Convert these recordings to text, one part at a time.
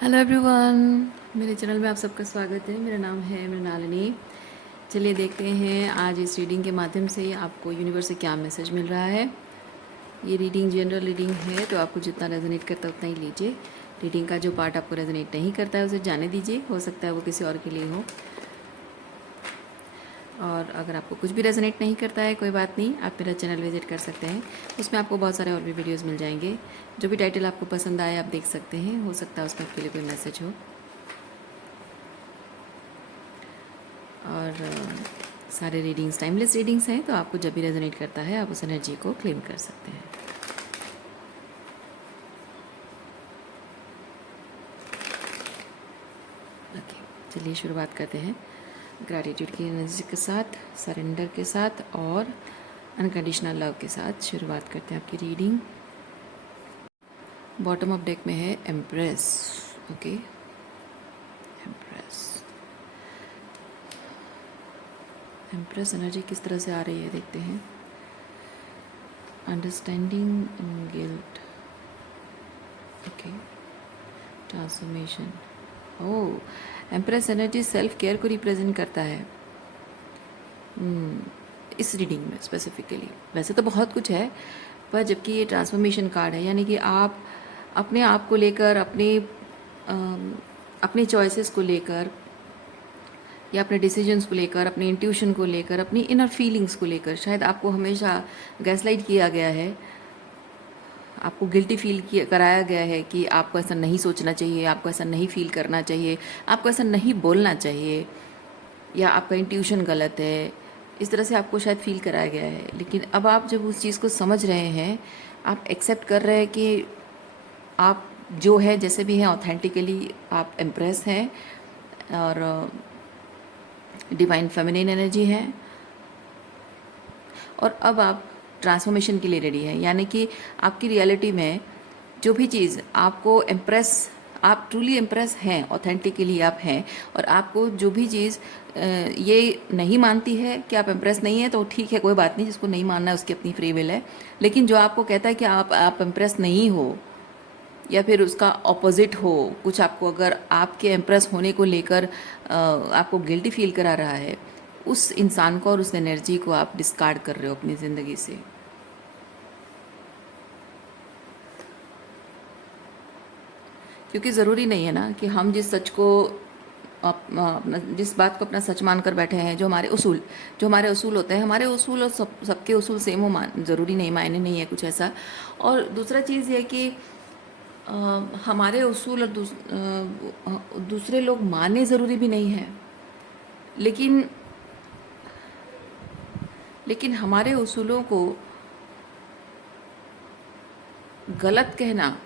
Hello everyone, मेरे channel में आप सबका स्वागत है। मेरा नाम है मृणालिनी। चलिए देखते हैं आज इस रीडिंग के माध्यम से आपको यूनिवर्स से क्या मैसेज मिल रहा है। ये रीडिंग जनरल रीडिंग है, तो आपको जितना रेजोनेट करता है उतना ही लीजिए। रीडिंग का जो पार्ट आपको रेजोनेट नहीं करता है उसे जाने दीजिए, हो सकता है वो किसी और के लिए हो। और अगर आपको कुछ भी रेजोनेट नहीं करता है कोई बात नहीं, आप मेरा चैनल विजिट कर सकते हैं। उसमें आपको बहुत सारे और भी वीडियोस मिल जाएंगे। जो भी टाइटल आपको पसंद आए आप देख सकते हैं, हो सकता है उसमें आपके लिए कोई मैसेज हो। और सारे रीडिंग्स टाइमलेस रीडिंग्स हैं, तो आपको जब भी रेजोनेट करता है आप उस एनर्जी को क्लेम कर सकते हैं। ओके, चलिए शुरुआत करते हैं ग्रैटिट्यूड की एनर्जी के साथ, सरेंडर के साथ और अनकंडीशनल लव के साथ शुरुआत करते हैं आपकी रीडिंग। बॉटम ऑफ डेक में है empress. Okay, empress. Empress energy किस तरह से आ रही है देखते हैं। Understanding and guilt. Okay, transformation. Oh, empress energy self care को रिप्रेजेंट करता है इस रीडिंग में स्पेसिफिकली। वैसे तो बहुत कुछ है, पर जबकि ये ट्रांसफॉर्मेशन कार्ड है, यानी कि आप अपने आप को लेकर, अपने चॉइसेस को लेकर या अपने डिसीजंस को लेकर, अपने इंट्यूशन को लेकर, अपनी इनर फीलिंग्स को लेकर शायद आपको हमेशा गैसलाइट किया गया है। आपको गिल्टी फील किया कराया गया है कि आपको ऐसा नहीं सोचना चाहिए, आपको ऐसा नहीं फील करना चाहिए, आपको ऐसा नहीं बोलना चाहिए, या आपका इंट्यूशन गलत है। इस तरह से आपको शायद फील कराया गया है। लेकिन अब आप जब उस चीज़ को समझ रहे हैं, आप एक्सेप्ट कर रहे हैं कि आप जो है जैसे भी हैं ऑथेंटिकली आप इम्प्रेस हैं और डिवाइन फेमिनिन एनर्जी है, और अब आप ट्रांसफॉर्मेशन के लिए रेडी हैं। यानी कि आपकी रियलिटी में जो भी चीज़ आपको इम्प्रेस, आप ट्रूली इम्प्रेस हैं, ऑथेंटिकली आप हैं, और आपको जो भी चीज़ ये नहीं मानती है कि आप इम्प्रेस नहीं है, तो ठीक है, कोई बात नहीं, जिसको नहीं मानना है उसकी अपनी फ्री विल है। लेकिन जो आपको कहता है कि आप इम्प्रेस नहीं हो, या फिर उसका ऑपोजिट हो कुछ, आपको अगर आपके इम्प्रेस होने को लेकर आपको गिल्टी फील करा रहा है, उस इंसान को और उस एनर्जी को आप डिस्कार्ड कर रहे हो अपनी ज़िंदगी से। क्योंकि ज़रूरी नहीं है ना कि हम जिस सच को अपना, जिस बात को अपना सच मान कर बैठे हैं, जो हमारे उसूल होते हैं, हमारे उसूल और सबके उसूल सेम हो, ज़रूरी नहीं, मायने नहीं है कुछ ऐसा। और दूसरा चीज़ ये कि हमारे उसूल और दूसरे लोग माने ज़रूरी भी नहीं है। लेकिन लेकिन हमारे उसूलों को गलत कहना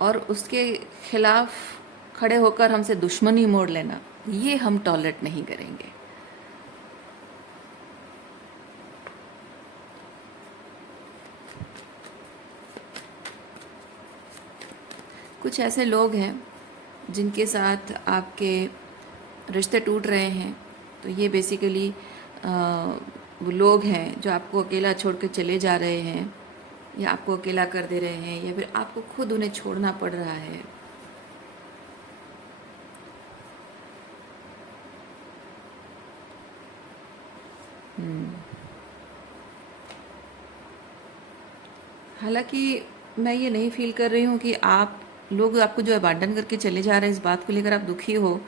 और उसके खिलाफ खड़े होकर हमसे दुश्मनी मोड़ लेना, ये हम टॉलरेट नहीं करेंगे। कुछ ऐसे लोग हैं जिनके साथ आपके रिश्ते टूट रहे हैं, तो ये बेसिकली वो लोग हैं जो आपको अकेला छोड़ कर चले जा रहे हैं, या आपको अकेला कर दे रहे हैं, या फिर आपको खुद उन्हें छोड़ना पड़ रहा है। हालांकि मैं ये नहीं फील कर रही हूँ कि आप लोग आपको जो अबांडन करके चले जा रहे हैं, इस बात को लेकर आप दुखी हो।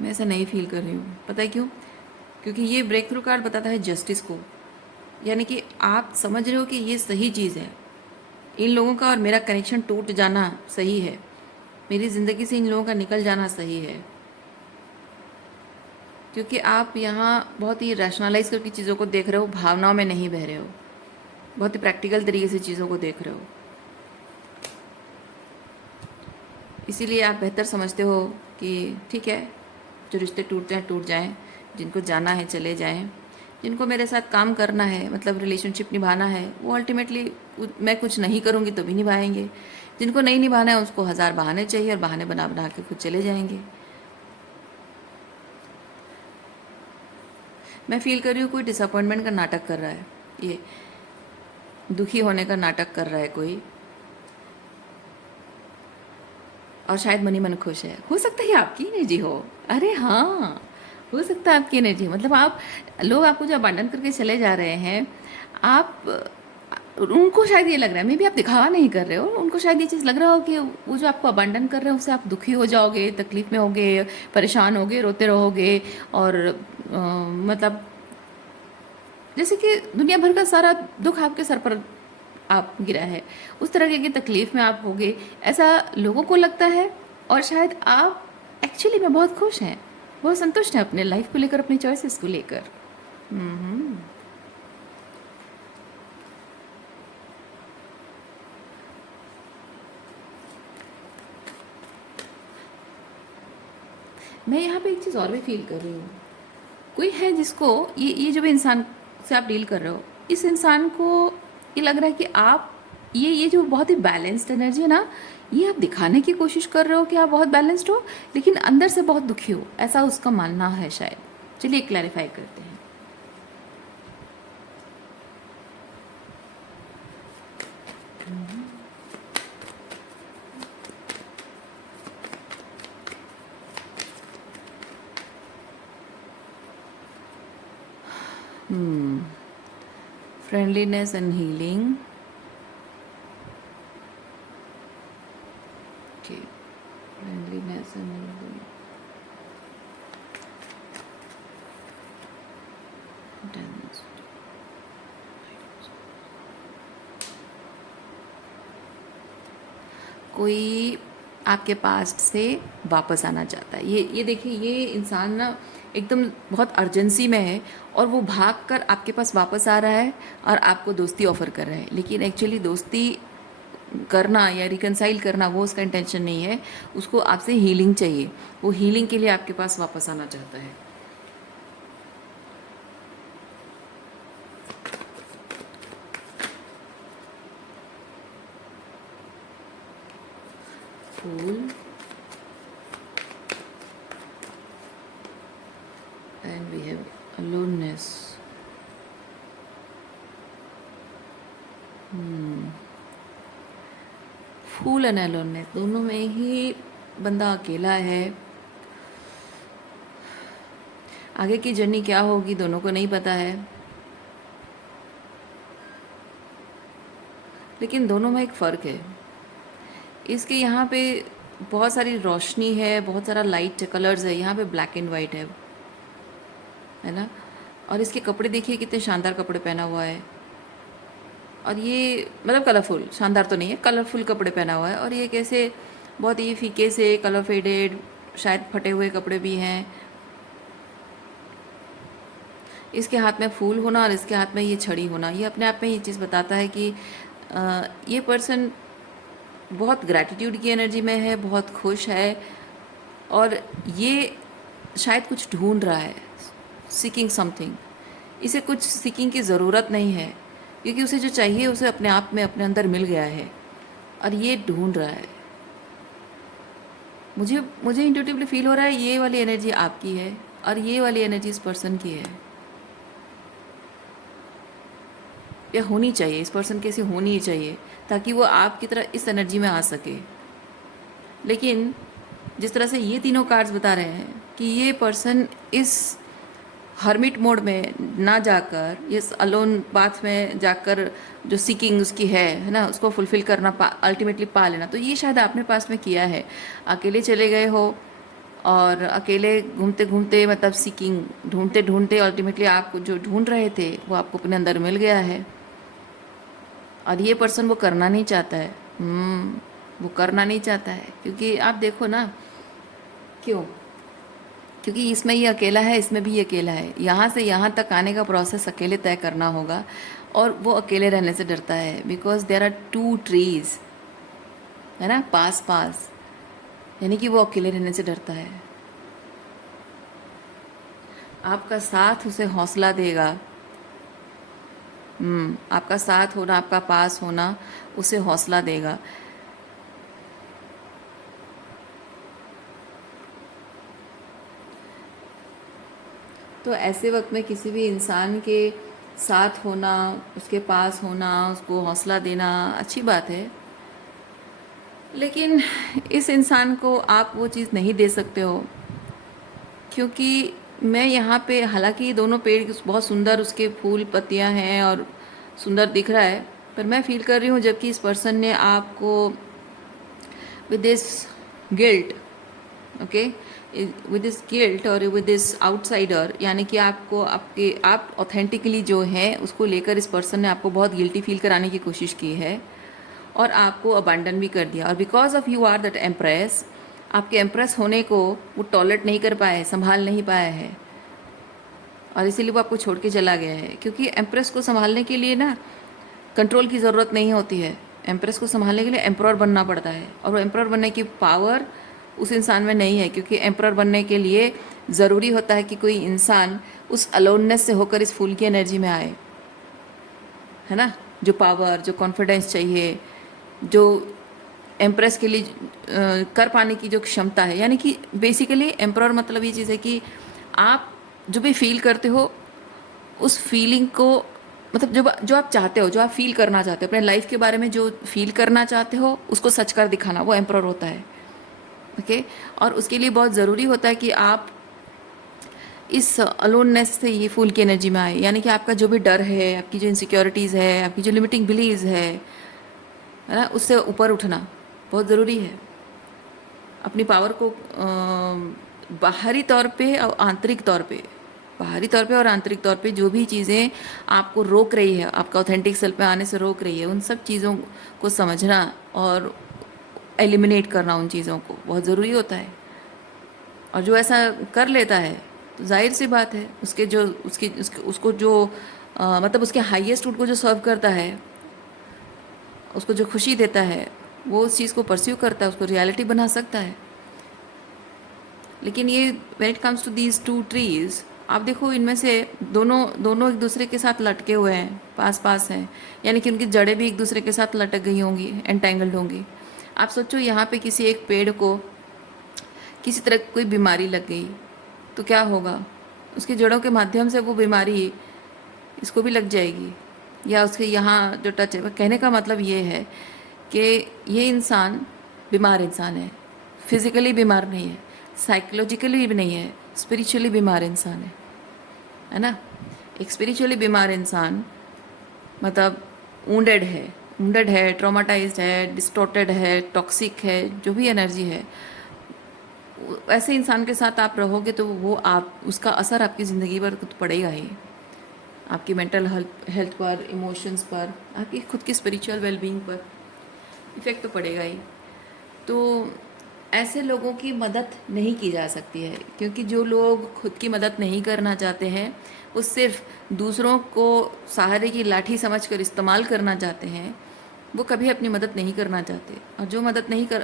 मैं ऐसा नहीं फील कर रही हूँ। पता है क्यों? क्योंकि ये ब्रेक थ्रू कार्ड बताता है जस्टिस को, यानी कि आप समझ रहे हो कि ये सही चीज़ है। इन लोगों का और मेरा कनेक्शन टूट जाना सही है, मेरी ज़िंदगी से इन लोगों का निकल जाना सही है। क्योंकि आप यहाँ बहुत ही रैशनलाइज करके चीज़ों को देख रहे हो, भावनाओं में नहीं बह रहे हो, बहुत ही प्रैक्टिकल तरीके से चीज़ों को देख रहे हो। इसीलिए आप बेहतर समझते हो कि ठीक है, जो रिश्ते टूटते हैं टूट जाएं, जिनको जाना है चले जाएं, जिनको मेरे साथ काम करना है, मतलब रिलेशनशिप निभाना है, वो अल्टीमेटली मैं कुछ नहीं करूँगी तो भी निभाएंगे। जिनको नहीं निभाना है उसको हज़ार बहाने चाहिए, और बहाने बना बना के खुद चले जाएंगे। मैं फील कर रही हूँ कोई डिसअपॉइंटमेंट का नाटक कर रहा है, ये दुखी होने का नाटक कर रहा है कोई। और शायद मन ही मन खुश है। हो सकता है ये आपकी एनर्जी हो। अरे हाँ, हो सकता है आपकी एनर्जी, मतलब आप लोग आपको जो अबांडन करके चले जा रहे हैं, आप उनको शायद ये लग रहा है, मे बी आप दिखावा नहीं कर रहे हो, उनको शायद ये चीज़ लग रहा हो कि वो जो आपको अबांडन कर रहे हैं उससे आप दुखी हो जाओगे, तकलीफ में होगे, परेशान होगे, रोते रहोगे, और मतलब जैसे कि दुनिया भर का सारा दुख आपके सर पर आप गिरा है, उस तरह की तकलीफ में आप होगे, ऐसा लोगों को लगता है। और शायद आप एक्चुअली में बहुत खुश हैं, बहुत संतुष्ट हैं अपने लाइफ को लेकर, अपनी चॉइसेस को लेकर। हम्म। मैं यहाँ पे एक चीज़ और भी फील कर रही हूँ, कोई है जिसको ये जो भी इंसान से आप डील कर रहे हो, इस इंसान को ये लग रहा है कि आप ये जो बहुत ही बैलेंस्ड एनर्जी है ना, ये आप दिखाने की कोशिश कर रहे हो कि आप बहुत बैलेंस्ड हो, लेकिन अंदर से बहुत दुखी हो, ऐसा उसका मानना है शायद। चलिए क्लैरिफाई करते हैं। Friendliness and healing. Friendliness and healing. कोई आपके पास्ट से वापस आना चाहता है। ये देखिए, ये इंसान ना एकदम बहुत अर्जेंसी में है, और वो भाग कर आपके पास वापस आ रहा है और आपको दोस्ती ऑफर कर रहा है, लेकिन एक्चुअली दोस्ती करना या रिकनसाइल करना वो उसका इंटेंशन नहीं है। उसको आपसे हीलिंग चाहिए, वो हीलिंग के लिए आपके पास वापस आना चाहता है। फूल and we have aloneness. फूल एंड अलोननेस दोनों में ही बंदा अकेला है। आगे की जर्नी क्या होगी दोनों को नहीं पता है, लेकिन दोनों में एक फ़र्क है। इसके यहाँ पे बहुत सारी रोशनी है, बहुत सारा लाइट कलर्स है, यहाँ पे ब्लैक एंड वाइट है ना। और इसके कपड़े देखिए कितने शानदार कपड़े पहना हुआ है, और ये मतलब कलरफुल, शानदार तो नहीं है, कलरफुल कपड़े पहना हुआ है। और ये कैसे बहुत ही फीके से कलर फेडेड, शायद फटे हुए कपड़े भी हैं। इसके हाथ में फूल होना और इसके हाथ में ये छड़ी होना, ये अपने आप में ये चीज़ बताता है कि ये पर्सन बहुत ग्रैटिट्यूड की एनर्जी में है, बहुत खुश है, और ये शायद कुछ ढूंढ रहा है, सीकिंग समथिंग। इसे कुछ सीकिंग की ज़रूरत नहीं है, क्योंकि उसे जो चाहिए उसे अपने आप में अपने अंदर मिल गया है, और ये ढूंढ रहा है। मुझे इंट्यूटिवली फील हो रहा है ये वाली एनर्जी आपकी है, और ये वाली एनर्जी इस पर्सन की है, या होनी चाहिए। इस पर्सन की ऐसी होनी ही चाहिए ताकि वो आपकी तरह इस एनर्जी में आ सके। लेकिन जिस तरह से ये तीनों कार्ड्स बता रहे हैं कि ये पर्सन इस हर्मिट मोड में ना जाकर, इस अलोन पाथ में जाकर जो सीकिंग उसकी है ना, उसको फुलफ़िल करना, अल्टीमेटली पा लेना, तो ये शायद आपने पास में किया है। अकेले चले गए हो, और अकेले घूमते घूमते, मतलब सीकिंग ढूंढते ढूंढते अल्टीमेटली आप जो ढूंढ रहे थे वो आपको अपने अंदर मिल गया है। और ये पर्सन वो करना नहीं चाहता है। वो करना नहीं चाहता है, क्योंकि आप देखो ना, क्यों? क्योंकि इसमें ये अकेला है, इसमें भी ये अकेला है। यहाँ से यहाँ तक आने का प्रोसेस अकेले तय करना होगा, और वो अकेले रहने से डरता है, बिकॉज देयर आर 2 ट्रीज, है ना, पास पास, यानी कि वो अकेले रहने से डरता है। आपका साथ उसे हौसला देगा। आपका साथ होना, आपका पास होना उसे हौसला देगा। तो ऐसे वक्त में किसी भी इंसान के साथ होना, उसके पास होना, उसको हौसला देना अच्छी बात है। लेकिन इस इंसान को आप वो चीज़ नहीं दे सकते हो, क्योंकि मैं यहाँ पे, हालांकि ये दोनों पेड़ बहुत सुंदर, उसके फूल पत्तियाँ हैं और सुंदर दिख रहा है, पर मैं फील कर रही हूँ जबकि इस पर्सन ने आपको with this guilt, okay, with this guilt और विद दिस आउटसाइडर, यानी कि आपको आप ऑथेंटिकली जो है उसको लेकर इस पर्सन ने आपको बहुत गिल्टी फील कराने की कोशिश की है और आपको अबैंडन भी कर दिया। और because of you are that empress, आपके एम्प्रेस होने को वो टॉलरेट नहीं कर पाया है, संभाल नहीं पाया है, और इसीलिए वो आपको छोड़ के चला गया है। क्योंकि एम्प्रेस को संभालने के लिए ना कंट्रोल की ज़रूरत नहीं होती है, एम्प्रेस को संभालने के लिए एम्प्रर बनना पड़ता है, और वो एम्प्रर बनने की पावर उस इंसान में नहीं है। क्योंकि एम्प्रर बनने के लिए ज़रूरी होता है कि कोई इंसान उस अलोननेस से होकर इस फूल की एनर्जी में आए, है ना। जो पावर, जो कॉन्फिडेंस चाहिए, जो एम्प्रेस के लिए कर पाने की जो क्षमता है, यानी कि बेसिकली एम्प्रर मतलब ये चीज़ है कि आप जो भी फील करते हो उस फीलिंग को, मतलब जो आप चाहते हो, जो आप फील करना चाहते हो अपने लाइफ के बारे में, जो फील करना चाहते हो उसको सच कर दिखाना, वो एम्प्रर होता है, ओके। और उसके लिए बहुत ज़रूरी होता है कि आप इस अलोननेस से ये फूल की एनर्जी में आए, यानी कि आपका जो भी डर है, आपकी जो इनसिक्योरिटीज़ है, आपकी जो लिमिटिंग बिलीव्स है ना, उससे ऊपर उठना बहुत ज़रूरी है। अपनी पावर को बाहरी तौर पे और आंतरिक तौर पे, बाहरी तौर पे और आंतरिक तौर पे जो भी चीज़ें आपको रोक रही है, आपका ऑथेंटिक सेल्फ में आने से रोक रही है, उन सब चीज़ों को समझना और एलिमिनेट करना उन चीज़ों को बहुत ज़रूरी होता है। और जो ऐसा कर लेता है तो जाहिर सी बात है उसके जो उसको जो मतलब उसके हाईएस्ट रूट को जो सर्व करता है, उसको जो खुशी देता है, वो उस चीज़ को परस्यू करता है, उसको रियलिटी बना सकता है। लेकिन ये when it comes to these two trees, आप देखो इनमें से दोनों एक दूसरे के साथ लटके हुए हैं, पास पास हैं, यानी कि उनकी जड़ें भी एक दूसरे के साथ लटक गई होंगी, एंटेंगल्ड होंगी। आप सोचो यहाँ पे किसी एक पेड़ को किसी तरह की कोई बीमारी लग गई तो क्या होगा, उसकी जड़ों के माध्यम से वो बीमारी इसको भी लग जाएगी, या उसके यहाँ जो टच है। कहने का मतलब ये है कि ये इंसान बीमार इंसान है, फिजिकली बीमार नहीं है, साइकोलॉजिकली भी नहीं है, स्पिरिचुअली बीमार इंसान है ना। एक स्पिरिचुअली बीमार इंसान मतलब वुंडेड है, ट्रॉमाटाइज्ड है, डिस्टॉर्टेड है, टॉक्सिक है, जो भी एनर्जी है, ऐसे इंसान के साथ आप रहोगे तो वो आप उसका असर आपकी ज़िंदगी पर तो पड़ेगा ही, आपकी मेंटल हेल्थ पर, इमोशंस पर, आपकी खुद की स्पिरिचुअल वेलबींग पर इफ़ेक्ट तो पड़ेगा ही। तो ऐसे लोगों की मदद नहीं की जा सकती है, क्योंकि जो लोग खुद की मदद नहीं करना चाहते हैं, वो सिर्फ दूसरों को सहारे की लाठी समझकर इस्तेमाल करना चाहते हैं, वो कभी अपनी मदद नहीं करना चाहते। और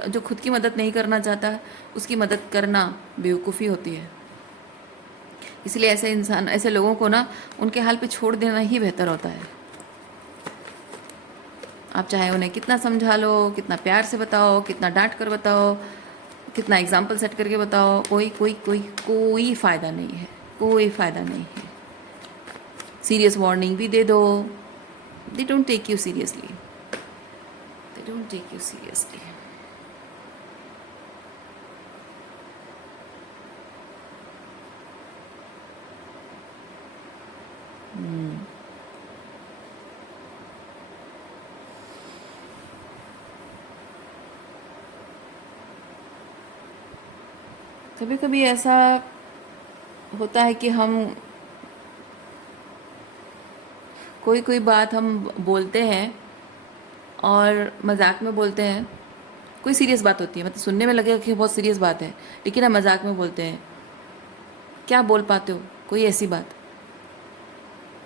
जो खुद की मदद नहीं करना चाहता, उसकी मदद करना बेवकूफ़ी होती है। इसलिए ऐसे लोगों को ना उनके हाल पे छोड़ देना ही बेहतर होता है। आप चाहे उन्हें कितना समझा लो, कितना प्यार से बताओ, कितना डांट कर बताओ, कितना एग्जाम्पल सेट करके बताओ, कोई फ़ायदा नहीं है, कोई फ़ायदा नहीं है। सीरियस वार्निंग भी दे दो, they don't take you seriously, they don't take you seriously. कभी कभी ऐसा होता है कि हम कोई बात हम बोलते हैं और मजाक में बोलते हैं, कोई सीरियस बात होती है, मतलब सुनने में लगेगा कि बहुत सीरियस बात है, लेकिन हम मजाक में बोलते हैं। क्या बोल पाते हो कोई ऐसी बात?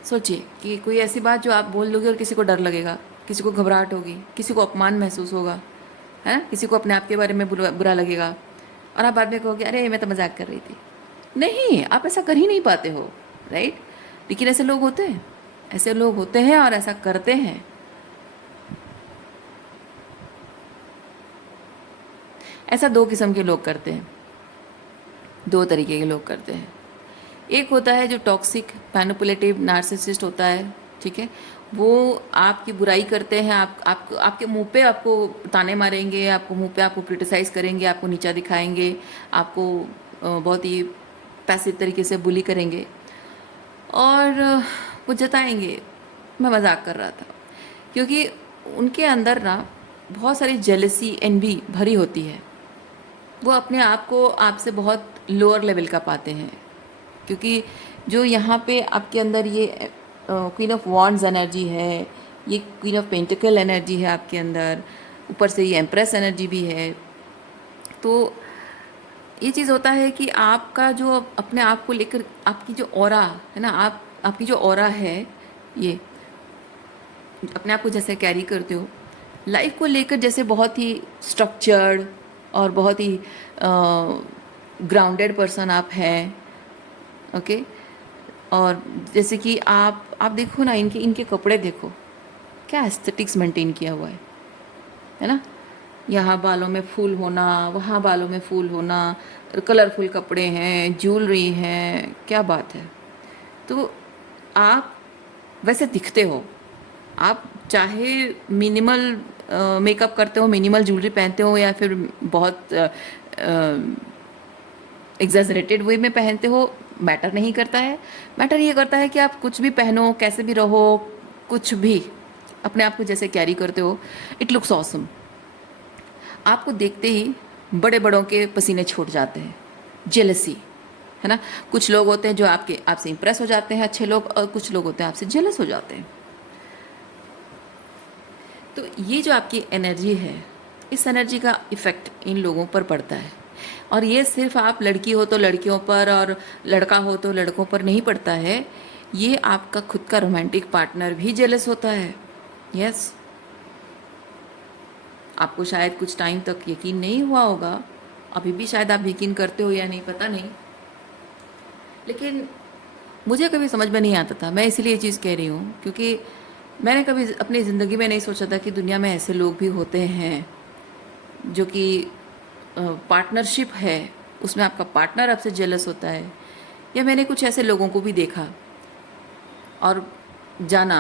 सोचिए कि कोई ऐसी बात जो आप बोल दोगे और किसी को डर लगेगा, किसी को घबराहट होगी, किसी को अपमान महसूस होगा, है ना, किसी को अपने आप के बारे में बुरा लगेगा, और आप बाद में कहोगे अरे मैं तो मजाक कर रही थी। नहीं, आप ऐसा कर ही नहीं पाते हो, राइट। लेकिन ऐसे लोग होते हैं, ऐसे लोग होते हैं और ऐसा करते हैं। ऐसा दो किस्म के लोग करते हैं, दो तरीके के लोग करते हैं। एक होता है जो टॉक्सिक मैनिपुलेटिव नार्सिसिस्ट होता है, ठीक है। वो आपकी बुराई करते हैं, आपके मुंह पे आपको ताने मारेंगे, आपको मुंह पे आपको क्रिटिसाइज़ करेंगे, आपको नीचा दिखाएंगे, आपको बहुत ही पैसिव तरीके से बुली करेंगे और वो जताएंगे मैं मजाक कर रहा था, क्योंकि उनके अंदर ना बहुत सारी जेलसी एनवी भरी होती है। वो अपने आप को आपसे बहुत लोअर लेवल का पाते हैं, क्योंकि जो यहाँ पे आपके अंदर ये क्वीन ऑफ वॉन्ड्स एनर्जी है, ये क्वीन ऑफ पेंटिकल एनर्जी है आपके अंदर, ऊपर से ये एम्प्रेस एनर्जी भी है। तो ये चीज़ होता है कि आपका जो अपने आप को लेकर आपकी जो ऑरा है ना, आपकी जो ऑरा है, ये अपने आप को जैसे कैरी करते हो लाइफ को लेकर, जैसे बहुत ही स्ट्रक्चर्ड और बहुत ही ग्राउंडेड पर्सन आप हैं। ओके। और जैसे कि आप देखो ना, इनके कपड़े देखो, क्या एस्थेटिक्स मेंटेन किया हुआ है ना। यहाँ बालों में फूल होना, वहाँ बालों में फूल होना, कलरफुल कपड़े हैं, ज्वेलरी हैं, क्या बात है। तो आप वैसे दिखते हो, आप चाहे मिनिमल मेकअप करते हो, मिनिमल ज्वेलरी पहनते हो, या फिर बहुत एग्जैजरेटेड वे में पहनते हो, मैटर नहीं करता है। मैटर ये करता है कि आप कुछ भी पहनो, कैसे भी रहो, कुछ भी अपने आप को जैसे कैरी करते हो, इट लुक्स ऑसम। आपको देखते ही बड़े बड़ों के पसीने छूट जाते हैं, जेलसी है ना। कुछ लोग होते हैं जो आपसे इंप्रेस हो जाते हैं, अच्छे लोग, और कुछ लोग होते हैं आपसे जेलस हो जाते हैं। तो ये जो आपकी एनर्जी है, इस एनर्जी का इफ़ेक्ट इन लोगों पर पड़ता है। और ये सिर्फ आप लड़की हो तो लड़कियों पर और लड़का हो तो लड़कों पर नहीं पड़ता है, ये आपका खुद का रोमांटिक पार्टनर भी जेलस होता है। यस, आपको शायद कुछ टाइम तक यकीन नहीं हुआ होगा, अभी भी शायद आप यकीन करते हो या नहीं, पता नहीं, लेकिन मुझे कभी समझ में नहीं आता था। मैं इसलिए ये चीज़ कह रही हूँ क्योंकि मैंने कभी अपनी ज़िंदगी में नहीं सोचा था कि दुनिया में ऐसे लोग भी होते हैं जो कि पार्टनरशिप है, उसमें आपका पार्टनर आपसे जेलस होता है। या मैंने कुछ ऐसे लोगों को भी देखा और जाना,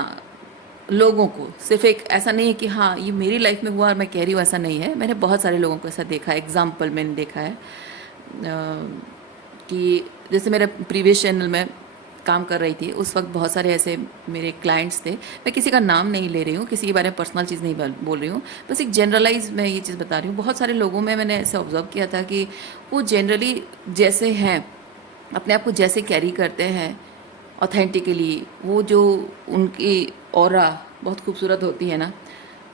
लोगों को, सिर्फ एक ऐसा नहीं है कि हाँ ये मेरी लाइफ में हुआ और मैं कह रही हूँ, ऐसा नहीं है। मैंने बहुत सारे लोगों को ऐसा देखा है। एग्जाम्पल मैंने देखा है कि जैसे मेरे प्रीवियस चैनल में काम कर रही थी, उस वक्त बहुत सारे ऐसे मेरे क्लाइंट्स थे। मैं किसी का नाम नहीं ले रही हूँ, किसी के बारे में पर्सनल चीज़ नहीं बोल रही हूँ, बस एक जनरलाइज मैं ये चीज़ बता रही हूँ। बहुत सारे लोगों में मैंने ऐसे ऑब्जर्व किया था कि वो जनरली जैसे हैं, अपने आप को जैसे कैरी करते हैं ऑथेंटिकली, वो जो उनकी ऑरा बहुत खूबसूरत होती है ना,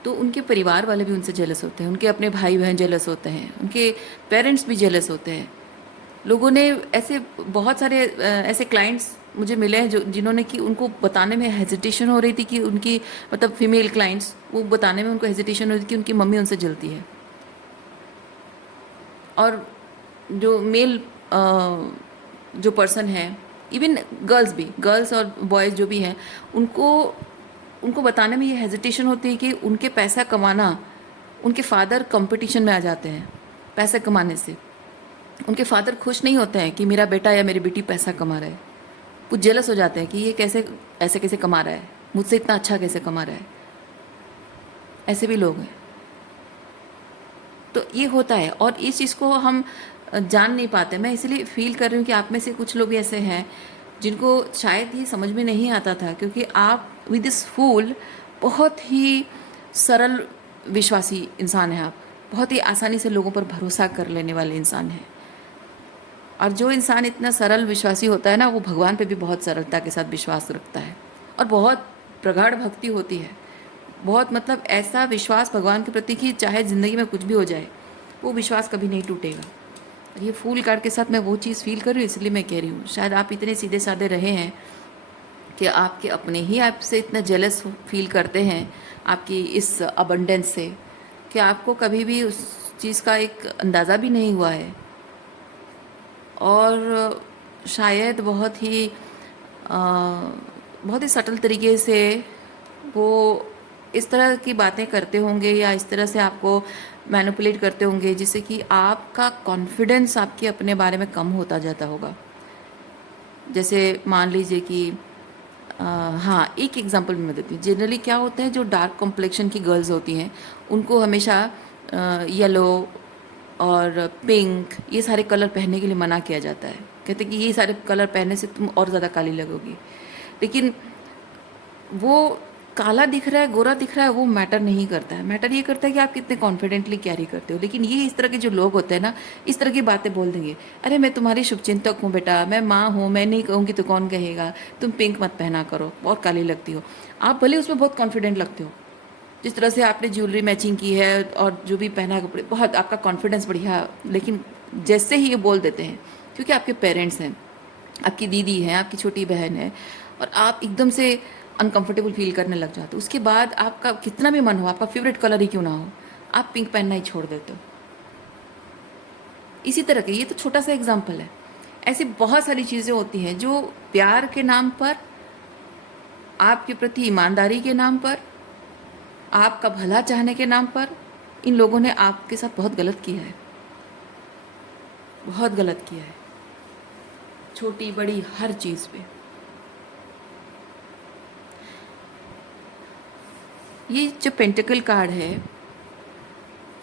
तो उनके परिवार वाले भी उनसे जेलस होते हैं, उनके अपने भाई बहन जेलस होते हैं, उनके पेरेंट्स भी जेलस होते हैं। लोगों ने ऐसे बहुत सारे ऐसे क्लाइंट्स मुझे मिले हैं जो जिन्होंने कि उनको बताने में हेजिटेशन हो रही थी कि उनकी, मतलब फीमेल क्लाइंट्स, वो बताने में उनको हेजिटेशन हो रही थी कि उनकी मम्मी उनसे जलती है। और जो मेल जो पर्सन है, इवन गर्ल्स भी, गर्ल्स और बॉयज़ जो भी हैं, उनको उनको बताने में ये हेजिटेशन होती है कि उनके पैसा कमाना, उनके फादर कंपटीशन में आ जाते हैं पैसे कमाने से। उनके फादर खुश नहीं होते हैं कि मेरा बेटा या मेरी बेटी पैसा कमा रहा है, वो जेलस हो जाते हैं कि ये कैसे ऐसे कैसे कमा रहा है, मुझसे इतना अच्छा कैसे कमा रहा है। ऐसे भी लोग हैं। तो ये होता है और इस चीज़ को हम जान नहीं पाते। मैं इसलिए फील कर रही हूँ कि आप में से कुछ लोग ऐसे हैं जिनको शायद ये समझ में नहीं आता था, क्योंकि आप विद दिस फूल बहुत ही सरल विश्वासी इंसान हैं। आप बहुत ही आसानी से लोगों पर भरोसा कर लेने वाले इंसान हैं। और जो इंसान इतना सरल विश्वासी होता है ना, वो भगवान पे भी बहुत सरलता के साथ विश्वास रखता है और बहुत प्रगाढ़ भक्ति होती है। बहुत, मतलब ऐसा विश्वास भगवान के प्रति कि चाहे ज़िंदगी में कुछ भी हो जाए, वो विश्वास कभी नहीं टूटेगा। और ये फूल कार्ड के साथ मैं वो चीज़ फील कर रही हूँ, इसलिए मैं कह रही हूँ। शायद आप इतने सीधे साधे रहे हैं कि आपके अपने ही आपसे इतना जेलस फील करते हैं आपकी इस अबंडेंस से, कि आपको कभी भी उस चीज़ का एक अंदाज़ा भी नहीं हुआ है। और शायद बहुत ही सटल तरीके से वो इस तरह की बातें करते होंगे या इस तरह से आपको मैनिपुलेट करते होंगे, जिससे कि आपका कॉन्फिडेंस आपके अपने बारे में कम होता जाता होगा। जैसे मान लीजिए कि हाँ, एक एग्जांपल मैं देती हूँ। जनरली क्या होता है, जो डार्क कॉम्प्लेक्शन की गर्ल्स होती हैं उनको हमेशा येलो और पिंक ये सारे कलर पहनने के लिए मना किया जाता है। कहते हैं कि ये सारे कलर पहनने से तुम और ज़्यादा काली लगोगी। लेकिन वो काला दिख रहा है, गोरा दिख रहा है, वो मैटर नहीं करता है। मैटर ये करता है कि आप कितने कॉन्फिडेंटली कैरी करते हो। लेकिन ये इस तरह के जो लोग होते हैं ना, इस तरह की बातें बोल देंगे, अरे मैं तुम्हारी शुभचिंतक हूँ बेटा, मैं माँ हूँ, मैं नहीं कहूँगी तो कौन कहेगा, तुम पिंक मत पहना करो, बहुत काली लगती हो। आप भले उसमें बहुत कॉन्फिडेंट लगते हो, जिस तरह से आपने ज्वेलरी मैचिंग की है और जो भी पहना है कपड़े, बहुत आपका कॉन्फिडेंस बढ़िया। लेकिन जैसे ही ये बोल देते हैं, क्योंकि आपके पेरेंट्स हैं, आपकी दीदी है, आपकी छोटी बहन है, और आप एकदम से अनकंफर्टेबल फील करने लग जाते हो, उसके बाद आपका कितना भी मन हो, आपका फेवरेट कलर ही क्यों ना हो, आप पिंक पहनना ही छोड़ देते हो। इसी तरह के, ये तो छोटा सा एग्जाम्पल है। ऐसी बहुत सारी चीज़ें होती हैं जो प्यार के नाम पर, आपके प्रति ईमानदारी के नाम पर, आपका भला चाहने के नाम पर, इन लोगों ने आपके साथ बहुत गलत किया है, बहुत गलत किया है, छोटी बड़ी हर चीज़ पे। ये जो पेंटिकल कार्ड है,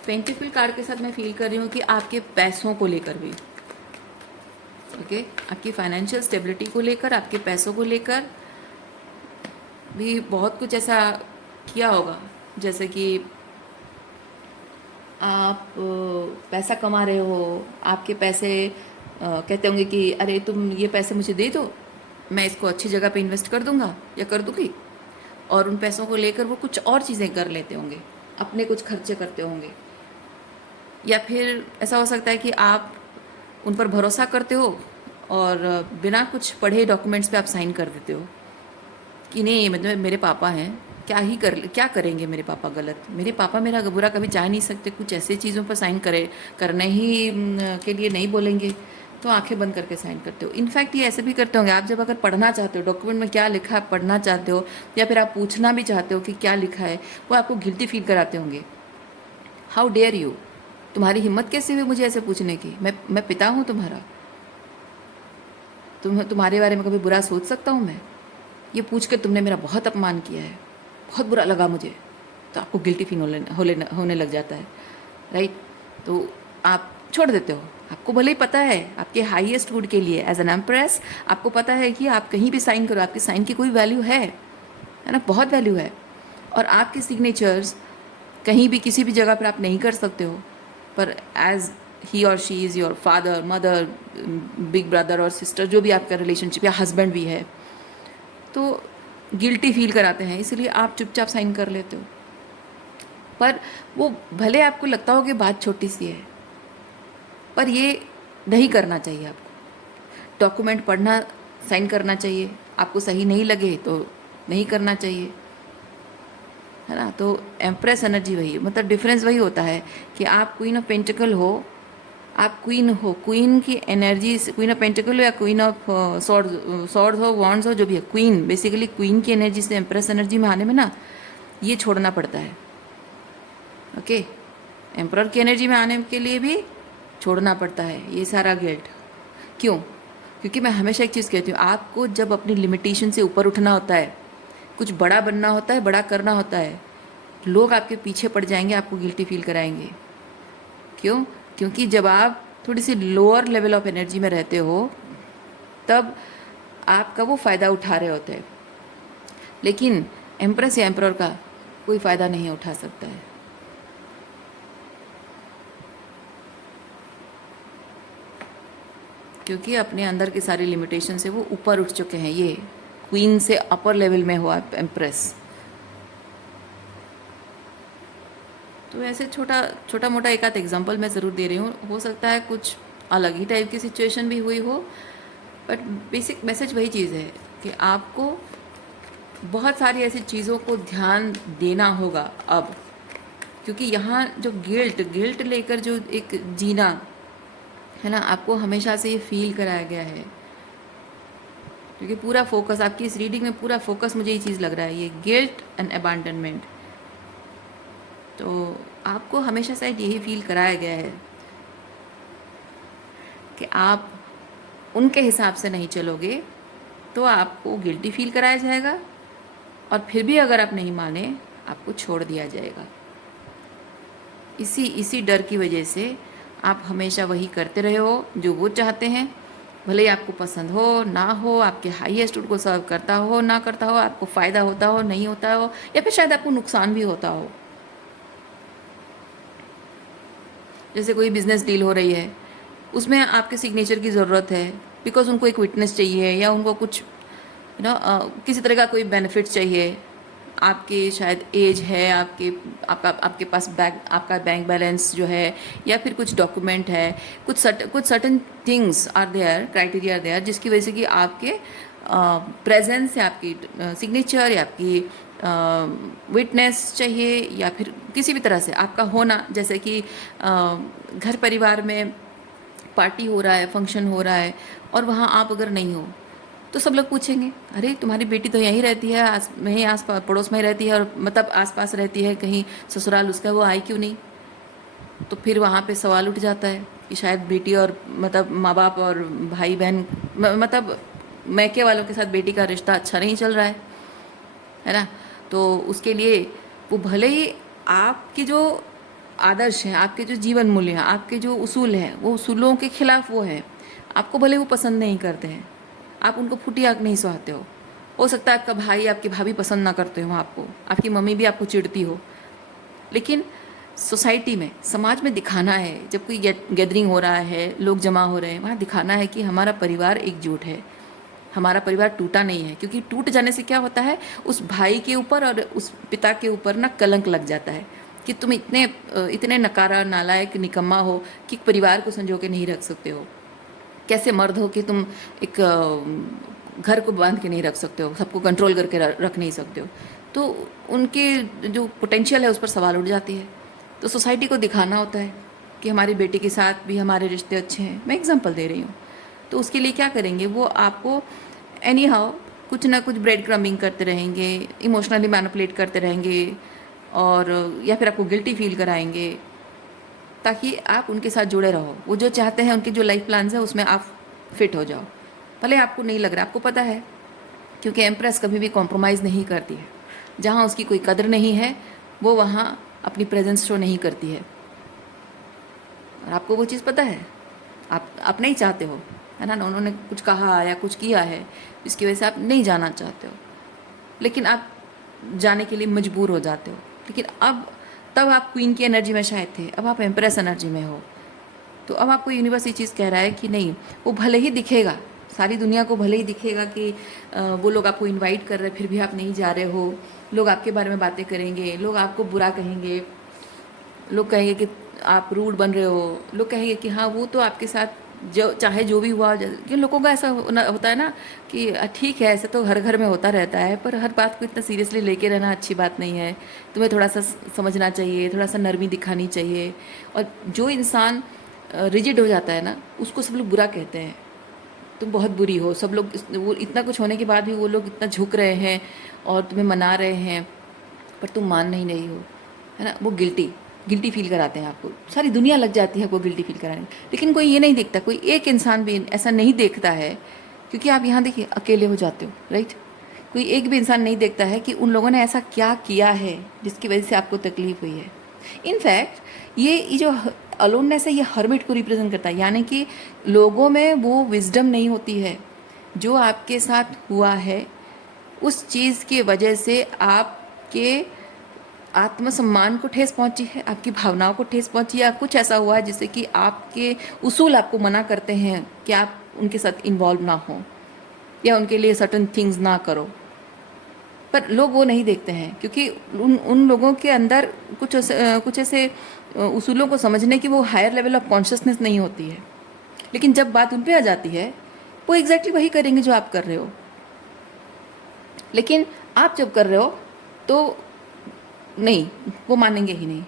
पेंटिकल कार्ड के साथ मैं फील कर रही हूँ कि आपके पैसों को लेकर भी, ओके, आपकी फाइनेंशियल स्टेबिलिटी को लेकर, आपके पैसों को लेकर भी बहुत कुछ ऐसा किया होगा। जैसे कि आप पैसा कमा रहे हो, आपके पैसे कहते होंगे कि अरे तुम ये पैसे मुझे दे दो, मैं इसको अच्छी जगह पे इन्वेस्ट कर दूंगा या कर दूंगी, और उन पैसों को लेकर वो कुछ और चीज़ें कर लेते होंगे, अपने कुछ खर्चे करते होंगे। या फिर ऐसा हो सकता है कि आप उन पर भरोसा करते हो और बिना कुछ पढ़े डॉक्यूमेंट्स पे आप साइन कर देते हो कि नहीं, मतलब मेरे पापा हैं, क्या करेंगे मेरे पापा गलत, मेरे पापा मेरा बुरा कभी चाह नहीं सकते, कुछ ऐसे चीज़ों पर साइन करने ही के लिए नहीं बोलेंगे, तो आंखें बंद करके साइन करते हो। इनफैक्ट ये ऐसे भी करते होंगे, आप जब अगर पढ़ना चाहते हो डॉक्यूमेंट में क्या लिखा है, पढ़ना चाहते हो, या फिर आप पूछना भी चाहते हो कि क्या लिखा है, वो आपको गिल्टी फील कराते होंगे। हाउ डेयर यू, तुम्हारी हिम्मत कैसे हुई मुझे ऐसे पूछने की, मैं पिता हूँ तुम्हारा, तुम्हारे बारे में कभी बुरा सोच सकता हूँ मैं? ये पूछ कर तुमने मेरा बहुत अपमान किया है, बहुत बुरा लगा मुझे, तो आपको गिल्टी फील होने लग जाता है, राइट? तो आप छोड़ देते हो। आपको भले ही पता है आपके हाईएस्ट गुड के लिए, एज एन एम्प्रेस आपको पता है कि आप कहीं भी साइन करो, आपके साइन की कोई वैल्यू है ना, बहुत वैल्यू है। और आपके सिग्नेचर्स कहीं भी किसी भी जगह पर आप नहीं कर सकते हो, पर एज ही और she is your father, mother, big brother और सिस्टर, जो भी आपका रिलेशनशिप, या हस्बैंड भी है, तो गिल्टी फील कराते हैं, इसलिए आप चुपचाप साइन कर लेते हो। पर वो भले आपको लगता हो कि बात छोटी सी है, पर ये नहीं करना चाहिए आपको। डॉक्यूमेंट पढ़ना, साइन करना चाहिए, आपको सही नहीं लगे तो नहीं करना चाहिए, है ना? तो एम्प्रेस एनर्जी वही, मतलब डिफरेंस वही होता है कि आप क्वीन ऑफ पेंटिकल हो, आप क्वीन हो, क्वीन की एनर्जी, क्वीन ऑफ पेंटिकल हो या क्वीन ऑफ सॉर्ड्स हो, वॉन्ड्स हो, जो भी है, क्वीन, बेसिकली क्वीन की एनर्जी से एम्प्रेस एनर्जी में आने में ना, ये छोड़ना पड़ता है, ओके? एम्परर की एनर्जी में आने के लिए भी छोड़ना पड़ता है ये सारा गिल्ट। क्यों? क्योंकि मैं हमेशा एक चीज़ कहती हूँ, आपको जब अपनी लिमिटेशन से ऊपर उठना होता है, कुछ बड़ा बनना होता है, बड़ा करना होता है, लोग आपके पीछे पड़ जाएंगे, आपको गिल्टी फील कराएंगे। क्यों? क्योंकि जब आप थोड़ी सी लोअर लेवल ऑफ एनर्जी में रहते हो, तब आपका वो फ़ायदा उठा रहे होते हैं, लेकिन एम्प्रेस या एम्परर का कोई फ़ायदा नहीं उठा सकता है। क्योंकि अपने अंदर की सारी लिमिटेशन से वो ऊपर उठ चुके हैं। ये क्वीन से अपर लेवल में हुआ एम्प्रेस। तो ऐसे छोटा मोटा एक आध एग्जांपल मैं ज़रूर दे रही हूँ, हो सकता है कुछ अलग ही टाइप की सिचुएशन भी हुई हो, बट बेसिक मैसेज वही चीज़ है कि आपको बहुत सारी ऐसी चीज़ों को ध्यान देना होगा अब, क्योंकि यहाँ जो गिल्ट लेकर जो एक जीना है ना, आपको हमेशा से ये फील कराया गया है। क्योंकि पूरा फोकस आपकी इस रीडिंग में, पूरा फोकस मुझे ये चीज़ लग रहा है, ये गिल्ट एंड अबैंडनमेंट। तो आपको हमेशा शायद यही फील कराया गया है कि आप उनके हिसाब से नहीं चलोगे, तो आपको गिल्टी फील कराया जाएगा, और फिर भी अगर आप नहीं माने आपको छोड़ दिया जाएगा। इसी डर की वजह से आप हमेशा वही करते रहे हो जो वो चाहते हैं, भले ही आपको पसंद हो ना हो, आपके हाईएस्ट उनको सर्व करता हो ना करता हो, आपको फ़ायदा होता हो नहीं होता हो, या फिर शायद आपको नुकसान भी होता हो। जैसे कोई बिजनेस डील हो रही है, उसमें आपके सिग्नेचर की ज़रूरत है, बिकॉज उनको एक विटनेस चाहिए, या उनको कुछ किसी तरह का कोई बेनिफिट चाहिए। आपके शायद एज है, आपके पास आपका बैंक बैलेंस जो है, या फिर कुछ डॉक्यूमेंट है, कुछ certain things are there, criteria are there, जिसकी वजह से कि आपके प्रेजेंस या आपकी सिग्नेचर या आपकी विटनेस चाहिए, या फिर किसी भी तरह से आपका होना, जैसे कि घर परिवार में पार्टी हो रहा है, फंक्शन हो रहा है, और वहाँ आप अगर नहीं हो तो सब लोग पूछेंगे, अरे तुम्हारी बेटी तो यहीं रहती है, वहीं आस पड़ोस में ही रहती है, और मतलब आसपास रहती है, कहीं ससुराल उसका, वो आई क्यों नहीं? तो फिर वहाँ पे सवाल उठ जाता है कि शायद बेटी और मतलब माँ बाप और भाई बहन, मतलब मैके वालों के साथ बेटी का रिश्ता अच्छा नहीं चल रहा है ना? तो उसके लिए वो भले ही आपके जो आदर्श हैं, आपके जो जीवन मूल्य हैं, आपके जो उसूल हैं, वो उसूलों के खिलाफ वो हैं, आपको भले वो पसंद नहीं करते हैं, आप उनको फूटी आँख नहीं सुहाते हो सकता है आपका भाई, आपकी भाभी पसंद ना करते हो आपको, आपकी मम्मी भी आपको चिढ़ती हो, लेकिन सोसाइटी में, समाज में दिखाना है, जब कोई गैदरिंग हो रहा है, लोग जमा हो रहे हैं, वहाँ दिखाना है कि हमारा परिवार एकजुट है, हमारा परिवार टूटा नहीं है। क्योंकि टूट जाने से क्या होता है, उस भाई के ऊपर और उस पिता के ऊपर ना कलंक लग जाता है कि तुम इतने नकारा, नालायक, निकम्मा हो कि परिवार को संजो के नहीं रख सकते हो। कैसे मर्द हो कि तुम एक घर को बांध के नहीं रख सकते हो, सबको कंट्रोल करके रख नहीं सकते हो। तो उनके जो पोटेंशियल है उस पर सवाल उठ जाती है। तो सोसाइटी को दिखाना होता है कि हमारी बेटी के साथ भी हमारे रिश्ते अच्छे हैं। मैं एग्जांपल दे रही हूँ। तो उसके लिए क्या करेंगे, वो आपको एनी हाउ कुछ ना कुछ ब्रेड क्रम्बिंग करते रहेंगे, इमोशनली मैनिपुलेट करते रहेंगे, और या फिर आपको गिल्टी फील कराएंगे, ताकि आप उनके साथ जुड़े रहो। वो जो चाहते हैं, उनके जो लाइफ प्लान्स है उसमें आप फिट हो जाओ, भले आपको नहीं लग रहा, आपको पता है, क्योंकि एम्प्रेस कभी भी कॉम्प्रोमाइज़ नहीं करती है। जहाँ उसकी कोई कदर नहीं है वो वहाँ अपनी प्रेजेंस शो नहीं करती है, और आपको वो चीज़ पता है, आप नहीं चाहते हो, है ना? उन्होंने कुछ कहा या कुछ किया है जिसकी वजह से आप नहीं जाना चाहते हो, लेकिन आप जाने के लिए मजबूर हो जाते हो। लेकिन अब तब आप क्वीन की एनर्जी में शायद थे, अब आप एम्प्रेस एनर्जी में हो। तो अब आपको यूनिवर्स ये चीज़ कह रहा है कि नहीं, वो भले ही दिखेगा, सारी दुनिया को भले ही दिखेगा कि वो लोग आपको इनवाइट कर रहे हैं, फिर भी आप नहीं जा रहे हो, लोग आपके बारे में बातें करेंगे, लोग आपको बुरा कहेंगे, लोग कहेंगे कि आप रूड बन रहे हो, लोग कहेंगे कि हाँ वो तो आपके साथ जो चाहे जो भी हुआ, क्यों लोगों का ऐसा होता है ना कि ठीक है, ऐसे तो हर घर में होता रहता है, पर हर बात को इतना सीरियसली लेके रहना अच्छी बात नहीं है, तुम्हें थोड़ा सा समझना चाहिए, थोड़ा सा नरमी दिखानी चाहिए। और जो इंसान रिजिड हो जाता है ना, उसको सब लोग बुरा कहते हैं, तुम बहुत बुरी हो, सब लोग वो इतना कुछ होने के बाद भी वो लोग इतना झुक रहे हैं और तुम्हें मना रहे हैं, पर तुम मान नहीं रही हो, है ना? वो गिल्टी फील कराते हैं आपको, सारी दुनिया लग जाती है आपको गिल्टी फील कराने। लेकिन कोई ये नहीं देखता, कोई एक इंसान भी ऐसा नहीं देखता है, क्योंकि आप यहाँ देखिए अकेले हो जाते हो, राइट? कोई एक भी इंसान नहीं देखता है कि उन लोगों ने ऐसा क्या किया है जिसकी वजह से आपको तकलीफ हुई है। इनफैक्ट ये जो अलोननेस है, ये हर्मिट को रिप्रेजेंट करता है, यानी कि लोगों में वो विजडम नहीं होती है। जो आपके साथ हुआ है उस चीज़ की वजह से आपके आत्मसम्मान को ठेस पहुंची है, आपकी भावनाओं को ठेस पहुंची है, या कुछ ऐसा हुआ है जिससे कि आपके उसूल आपको मना करते हैं कि आप उनके साथ इन्वॉल्व ना हो या उनके लिए सर्टन थिंग्स ना करो। पर लोग वो नहीं देखते हैं, क्योंकि उन लोगों के अंदर कुछ ऐसे उसूलों को समझने की वो हायर लेवल ऑफ कॉन्शियसनेस नहीं होती है। लेकिन जब बात उन पे आ जाती है, वो एग्जैक्टली वही करेंगे जो आप कर रहे हो। लेकिन आप जब कर रहे हो तो नहीं, वो मानेंगे ही नहीं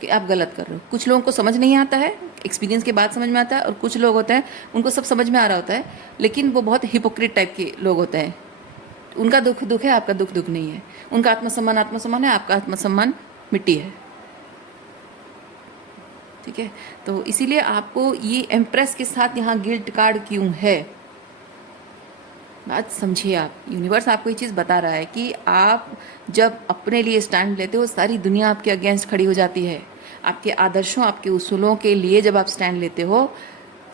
कि आप गलत कर रहे हो। कुछ लोगों को समझ नहीं आता है, एक्सपीरियंस के बाद समझ में आता है, और कुछ लोग होते हैं उनको सब समझ में आ रहा होता है, लेकिन वो बहुत हिपोक्रेट टाइप के लोग होते हैं। उनका दुख है, आपका दुख नहीं है। उनका आत्मसम्मान है, आपका आत्मसम्मान मिट्टी है। ठीक है? तो इसीलिए आपको ये एम्प्रेस के साथ यहाँ गिल्ट कार्ड क्यों है, बात समझिए आप, यूनिवर्स आपको ये चीज़ बता रहा है कि आप जब अपने लिए स्टैंड लेते हो सारी दुनिया आपके अगेंस्ट खड़ी हो जाती है। आपके आदर्शों, आपके उसूलों के लिए जब आप स्टैंड लेते हो,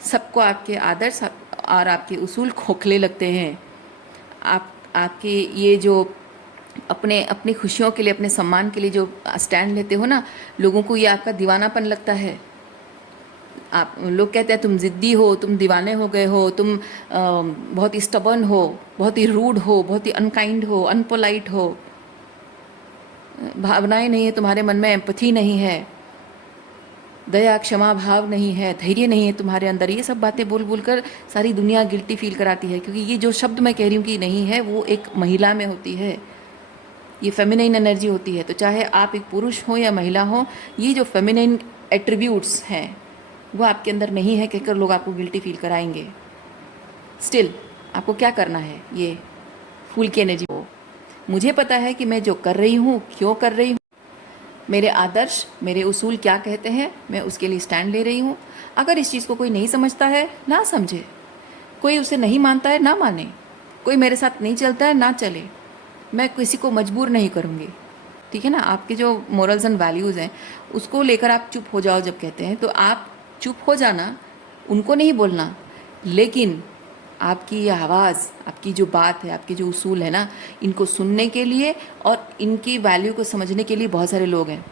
सबको आपके आदर्श और आपके उसूल खोखले लगते हैं। आपके ये जो अपने अपनी खुशियों के लिए, अपने सम्मान के लिए जो स्टैंड लेते हो ना, लोगों को ये आपका दीवानापन लगता है। आप लोग कहते हैं तुम ज़िद्दी हो, तुम दीवाने हो गए हो, तुम बहुत ही स्टबर्न हो, बहुत ही रूड हो, बहुत ही अनकाइंड हो, अनपोलाइट हो, भावनाएं नहीं है तुम्हारे मन में, एम्पथी नहीं है, दया क्षमा भाव नहीं है, धैर्य नहीं है तुम्हारे अंदर। ये सब बातें बोल बोल कर सारी दुनिया गिल्टी फील कराती है, क्योंकि ये जो शब्द मैं कह रही हूँ कि नहीं है, वो एक महिला में होती है, ये फेमिनाइन एनर्जी होती है। तो चाहे आप एक पुरुष हो या महिला हो, ये जो फेमिनाइन एट्रीब्यूट्स हैं वो आपके अंदर नहीं है कहकर लोग आपको गिल्टी फील कराएंगे। स्टिल आपको क्या करना है, ये फूल की एनर्जी को, मुझे पता है कि मैं जो कर रही हूँ क्यों कर रही हूँ, मेरे आदर्श, मेरे उसूल क्या कहते हैं, मैं उसके लिए स्टैंड ले रही हूँ। अगर इस चीज़ को कोई नहीं समझता है ना समझे, कोई उसे नहीं मानता है ना माने, कोई मेरे साथ नहीं चलता है ना चले, मैं किसी को मजबूर नहीं करूँगी। ठीक है ना। आपके जो मोरल्स एंड वैल्यूज़ हैं उसको लेकर आप चुप हो जाओ जब कहते हैं, तो आप चुप हो जाना, उनको नहीं बोलना, लेकिन आपकी ये आवाज़, आपकी जो बात है, आपके जो उसूल है ना, इनको सुनने के लिए और इनकी वैल्यू को समझने के लिए बहुत सारे लोग हैं।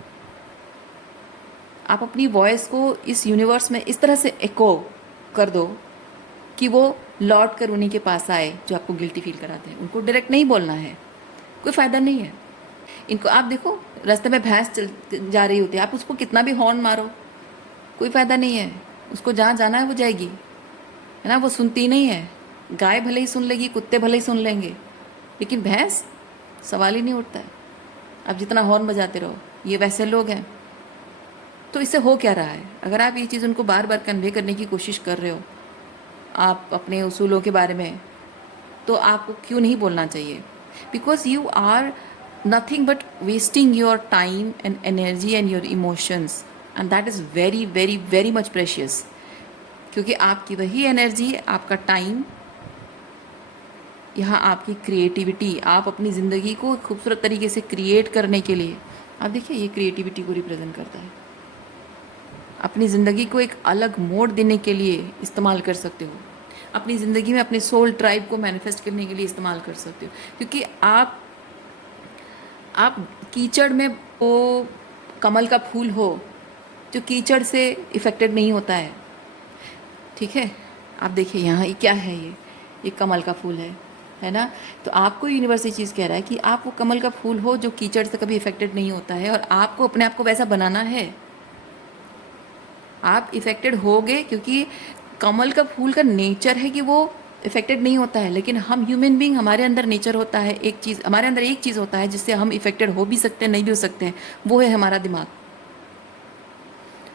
आप अपनी वॉइस को इस यूनिवर्स में इस तरह से एको कर दो कि वो लौट कर उन्हीं के पास आए जो आपको गिल्टी फील कराते हैं। उनको डायरेक्ट नहीं बोलना है, कोई फ़ायदा नहीं है। इनको आप देखो, रास्ते में भैंस चल जा रही होती है, आप उसको कितना भी हॉर्न मारो, कोई फ़ायदा नहीं है। उसको जहाँ जाना है वो जाएगी, है ना, वो सुनती नहीं है। गाय भले ही सुन लेगी, कुत्ते भले ही सुन लेंगे, लेकिन भैंस, सवाल ही नहीं उठता है। आप जितना हॉर्न बजाते रहो, ये वैसे लोग हैं। तो इससे हो क्या रहा है, अगर आप ये चीज़ उनको बार बार कन्वे करने की कोशिश कर रहे हो आप अपने उसूलों के बारे में, तो आपको क्यों नहीं बोलना चाहिए? Because you are nothing but wasting your time and energy and your emotions, and that is very very very much precious। क्योंकि आपकी वही एनर्जी, आपका टाइम, यहाँ आपकी क्रिएटिविटी, आप अपनी ज़िंदगी को खूबसूरत तरीके से क्रिएट करने के लिए, आप देखिए ये क्रिएटिविटी को रिप्रेजेंट करता है। अपनी ज़िंदगी को एक अलग मोड़ देने के लिए इस्तेमाल कर सकते हो, अपनी ज़िंदगी में अपने सोल ट्राइब को मैनिफेस्ट करने के लिए इस्तेमाल कर सकते हो। क्योंकि आप कीचड़ में वो कमल का फूल हो जो कीचड़ से इफ़ेक्टेड नहीं होता है। ठीक है, आप देखिए यहाँ ये क्या है, ये कमल का फूल है ना। तो आपको यूनिवर्स ये चीज़ कह रहा है कि आप वो कमल का फूल हो जो कीचड़ से कभी इफ़ेक्टेड नहीं होता है, और आपको अपने आप को वैसा बनाना है। आप इफ़ेक्टेड होगे, क्योंकि कमल का फूल का नेचर है कि वो इफेक्टेड नहीं होता है। लेकिन हम ह्यूमन बींग, हमारे अंदर नेचर होता है, एक चीज़ हमारे अंदर, एक चीज़ होता है जिससे हम इफेक्टेड हो भी सकते हैं, नहीं भी हो सकते हैं, वो है हमारा दिमाग,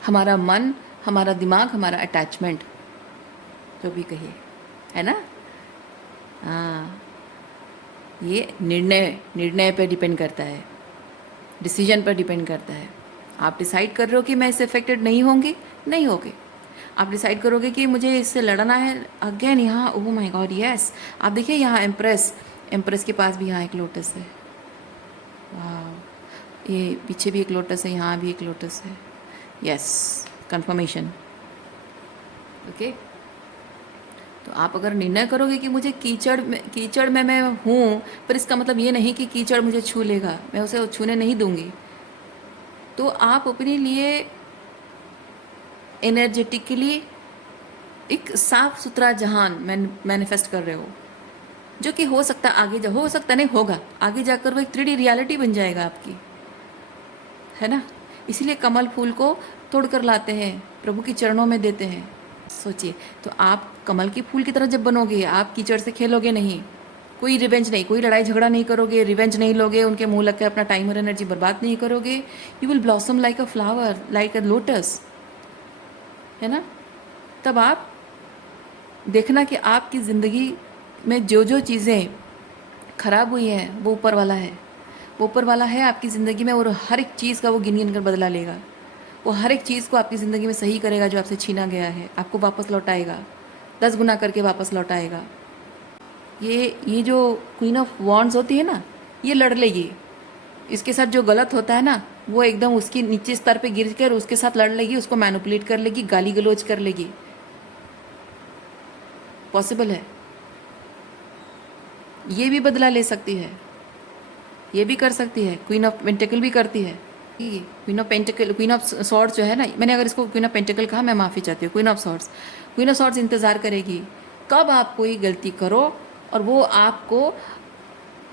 हमारा मन, हमारा दिमाग, हमारा अटैचमेंट, जो भी कहिए, है ना। हाँ, ये निर्णय पे डिपेंड करता है, डिसीजन पर डिपेंड करता है। आप डिसाइड कर रहे हो कि मैं इससे इफेक्टेड नहीं होंगी, नहीं होगे। आप डिसाइड करोगे कि मुझे इससे लड़ना है, अगेन यहाँ, ओह माय गॉड यस, आप देखिए यहाँ एम्प्रेस के पास भी यहाँ एक लोटस है। वाह, ये पीछे भी एक लोटस है, यहाँ भी एक लोटस है। Yes, confirmation. ओके, तो आप अगर निर्णय करोगे कि मुझे कीचड़ में मैं हूँ, पर इसका मतलब ये नहीं कि कीचड़ मुझे छू लेगा, मैं उसे छूने नहीं दूंगी। तो आप अपने लिए एनर्जेटिकली एक साफ सुथरा जहान मैनिफेस्ट कर रहे हो, जो कि हो सकता आगे हो सकता नहीं होगा, आगे जाकर वो एक 3D रियलिटी बन जाएगा आपकी, है ना। इसीलिए कमल फूल को तोड़ कर लाते हैं, प्रभु के चरणों में देते हैं। सोचिए, तो आप कमल के फूल की तरह जब बनोगे, आप कीचड़ से खेलोगे नहीं, कोई रिवेंज नहीं, कोई लड़ाई झगड़ा नहीं करोगे, रिवेंज नहीं लोगे, उनके मुंह लग के अपना टाइम और एनर्जी बर्बाद नहीं करोगे। You will blossom like a flower, like a lotus, है ना। तब आप देखना कि आपकी ज़िंदगी में जो जो चीज़ें खराब हुई हैं, वो ऊपर वाला है, वो ऊपर वाला है आपकी ज़िंदगी में, और हर एक चीज़ का वो गिन गिन कर बदला लेगा। वो हर एक चीज़ को आपकी ज़िंदगी में सही करेगा, जो आपसे छीना गया है, आपको वापस लौटाएगा, 10 गुना करके वापस लौटाएगा। ये जो क्वीन ऑफ वॉन्ड्स होती है ना, ये लड़ लेगी। इसके साथ जो गलत होता है ना, वो एकदम उसकी नीचे स्तर पे गिर कर उसके साथ लड़ लेगी, उसको मैनिपुलेट कर लेगी, गाली गलौज कर लेगी। पॉसिबल है। ये भी बदला ले सकती है, ये भी कर सकती है। क्वीन ऑफ पेंटिकल भी करती है। Queen of pentacle, queen of swords जो है ना, मैंने अगर इसको क्वीन ऑफ पेंटिकल कहा, मैं माफ़ी चाहती हूँ। क्वीन ऑफ सॉर्ड्स इंतज़ार करेगी कब आप कोई गलती करो और वो आपको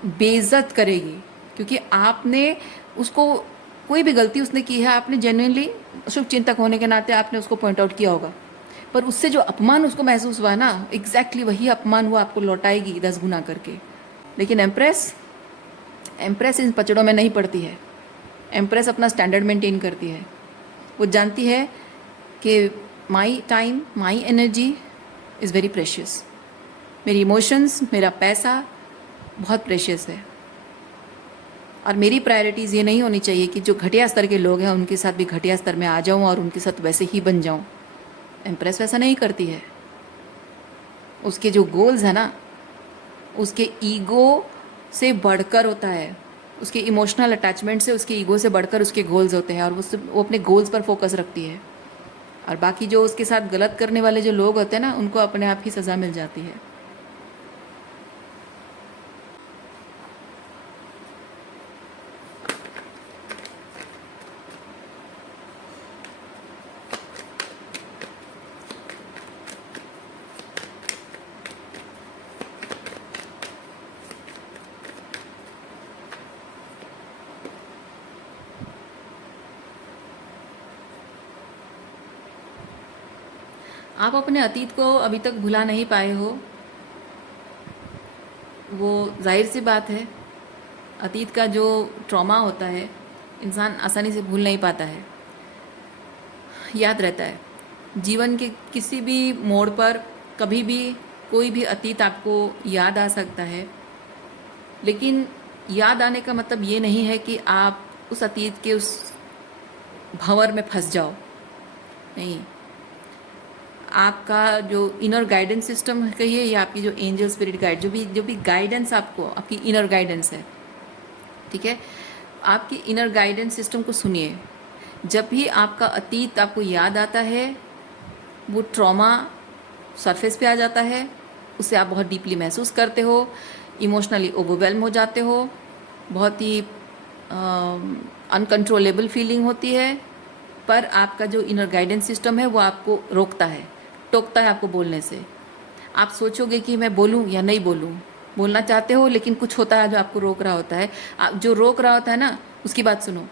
बेइज्जत करेगी, क्योंकि आपने उसको, कोई भी गलती उसने की है, आपने जेन्युइनली शुभ चिंतक होने के नाते आपने उसको पॉइंट आउट किया होगा, पर उससे जो अपमान उसको महसूस हुआ ना, एग्जैक्टली वही अपमान वो आपको लौटाएगी 10 गुना करके। लेकिन एम्प्रेस इन पचड़ों में नहीं पड़ती है। एम्प्रेस अपना स्टैंडर्ड मेंटेन करती है। वो जानती है कि my time, my energy is very precious. मेरी इमोशंस, मेरा पैसा बहुत प्रेशियस है, और मेरी प्रायोरिटीज़ ये नहीं होनी चाहिए कि जो घटिया स्तर के लोग हैं उनके साथ भी घटिया स्तर में आ जाऊं और उनके साथ वैसे ही बन जाऊं। एम्प्रेस वैसा नहीं करती है। उसके जो गोल्स हैं ना, उसके ईगो से बढ़कर होता है, उसके इमोशनल अटैचमेंट से, उसके ईगो से बढ़कर उसके गोल्स होते हैं, और वो अपने गोल्स पर फोकस रखती है। और बाकी जो उसके साथ गलत करने वाले जो लोग होते हैं ना, उनको अपने आप ही सज़ा मिल जाती है। आप अपने अतीत को अभी तक भुला नहीं पाए हो, वो जाहिर सी बात है। अतीत का जो ट्रॉमा होता है, इंसान आसानी से भूल नहीं पाता है, याद रहता है। जीवन के किसी भी मोड़ पर कभी भी कोई भी अतीत आपको याद आ सकता है, लेकिन याद आने का मतलब ये नहीं है कि आप उस अतीत के उस भंवर में फंस जाओ। नहीं, आपका जो इनर गाइडेंस सिस्टम कहिए, या आपकी जो एंजल स्पिरिट गाइड, जो भी गाइडेंस आपको, आपकी इनर गाइडेंस है, ठीक है, आपकी इनर गाइडेंस सिस्टम को सुनिए। जब भी आपका अतीत आपको याद आता है, वो ट्रॉमा सरफेस पे आ जाता है, उसे आप बहुत डीपली महसूस करते हो, इमोशनली ओवरवेल्म हो जाते हो, बहुत ही अनकंट्रोलेबल फीलिंग होती है, पर आपका जो इनर गाइडेंस सिस्टम है वो आपको रोकता है, टोकता है आपको बोलने से। आप सोचोगे कि मैं बोलूं या नहीं बोलूं, बोलना चाहते हो, लेकिन कुछ होता है जो आपको रोक रहा होता है। जो रोक रहा होता है ना, उसकी बात सुनो।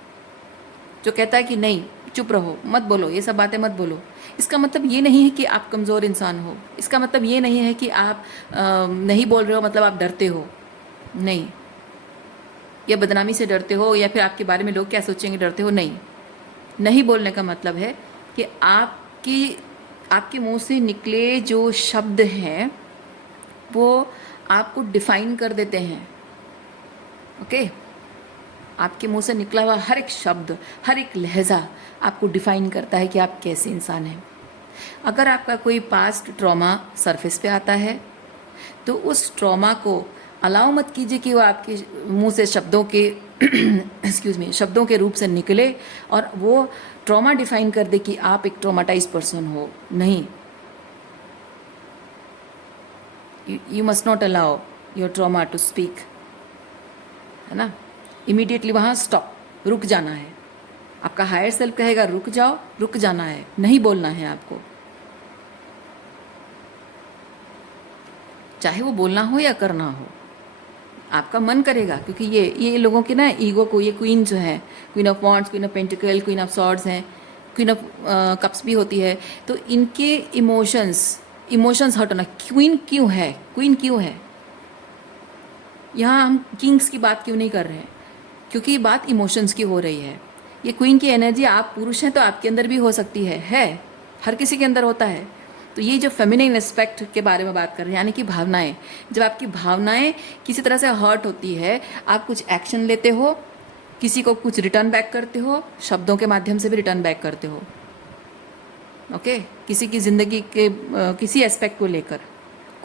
जो कहता है कि नहीं, चुप रहो, मत बोलो, ये सब बातें मत बोलो, इसका मतलब ये नहीं है कि आप कमज़ोर इंसान हो। इसका मतलब ये नहीं है कि आप नहीं बोल रहे हो मतलब आप डरते हो, नहीं, या बदनामी से डरते हो, या फिर आपके बारे में लोग क्या सोचेंगे डरते हो, नहीं। नहीं बोलने का मतलब है कि आपके मुंह से निकले जो शब्द हैं वो आपको डिफाइन कर देते हैं। ओके, आपके मुंह से निकला हुआ हर एक शब्द, हर एक लहजा आपको डिफाइन करता है कि आप कैसे इंसान हैं। अगर आपका कोई पास्ट ट्रॉमा सरफेस पे आता है, तो उस ट्रॉमा को अलाउ मत कीजिए कि वो आपके मुंह से शब्दों के एक्सक्यूज़ मी, शब्दों के रूप से निकले और वो ट्रॉमा डिफाइन कर दे कि आप एक ट्रॉमाटाइज पर्सन हो। नहीं, you must not allow your trauma to speak, है ना। इमीडिएटली वहाँ स्टॉप, रुक जाना है। आपका हायर सेल्फ कहेगा रुक जाओ, रुक जाना है, नहीं बोलना है आपको, चाहे वो बोलना हो या करना हो, आपका मन करेगा। क्योंकि ये लोगों के ना ईगो को, ये क्वीन जो है, queen of wands, queen of pentacle, queen of swords हैं, क्वीन ऑफ कप्स भी होती है, तो इनके इमोशंस हट होना। क्वीन क्यों है, क्वीन क्यों है, यहाँ हम किंग्स की बात क्यों नहीं कर रहे हैं, क्योंकि ये बात इमोशंस की हो रही है। ये क्वीन की एनर्जी, आप पुरुष हैं तो आपके अंदर भी हो सकती है, हर किसी के अंदर होता है। तो ये जो फेमिनिन एस्पेक्ट के बारे में बात कर रहे हैं, यानी कि भावनाएं, जब आपकी भावनाएं किसी तरह से हर्ट होती है, आप कुछ एक्शन लेते हो, किसी को कुछ रिटर्न बैक करते हो, शब्दों के माध्यम से भी रिटर्न बैक करते हो। ओके, किसी की ज़िंदगी के किसी एस्पेक्ट को लेकर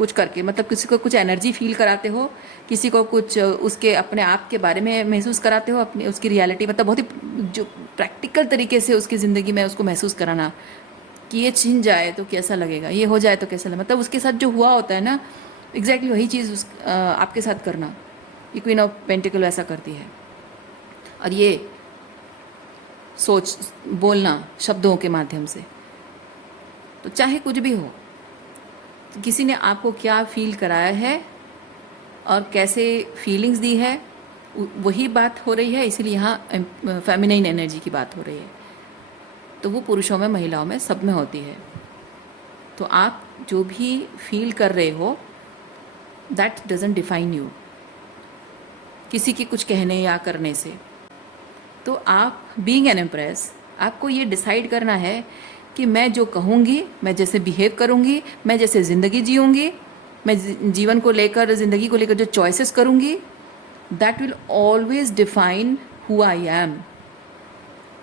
कुछ करके, मतलब किसी को कुछ एनर्जी फील कराते हो, किसी को कुछ उसके अपने आप के बारे में महसूस कराते हो, अपनी उसकी रियलिटी, मतलब बहुत ही जो प्रैक्टिकल तरीके से उसकी ज़िंदगी में उसको महसूस कराना कि ये छिन जाए तो कैसा लगेगा, ये हो जाए तो कैसा लगेगा, मतलब उसके साथ जो हुआ होता है ना, एग्जैक्टली वही चीज़ आपके साथ करना। ये क्वीन ऑफ पेंटिकल ऐसा करती है। और ये सोच बोलना शब्दों के माध्यम से, तो चाहे कुछ भी हो, किसी ने आपको क्या फील कराया है और कैसे फीलिंग्स दी है, वही बात हो रही है। इसीलिए यहाँ फेमिनाइन एनर्जी की बात हो रही है। तो वो पुरुषों में, महिलाओं में, सब में होती है। तो आप जो भी फील कर रहे हो, दैट डजंट डिफाइन यू किसी के कुछ कहने या करने से। तो आप बीइंग एन एम्प्रेस, आपको ये डिसाइड करना है कि मैं जो कहूँगी, मैं जैसे बिहेव करूँगी, मैं जैसे ज़िंदगी जीऊँगी, मैं जीवन को लेकर, ज़िंदगी को लेकर जो चॉइसेस करूँगी, that will always define who I am,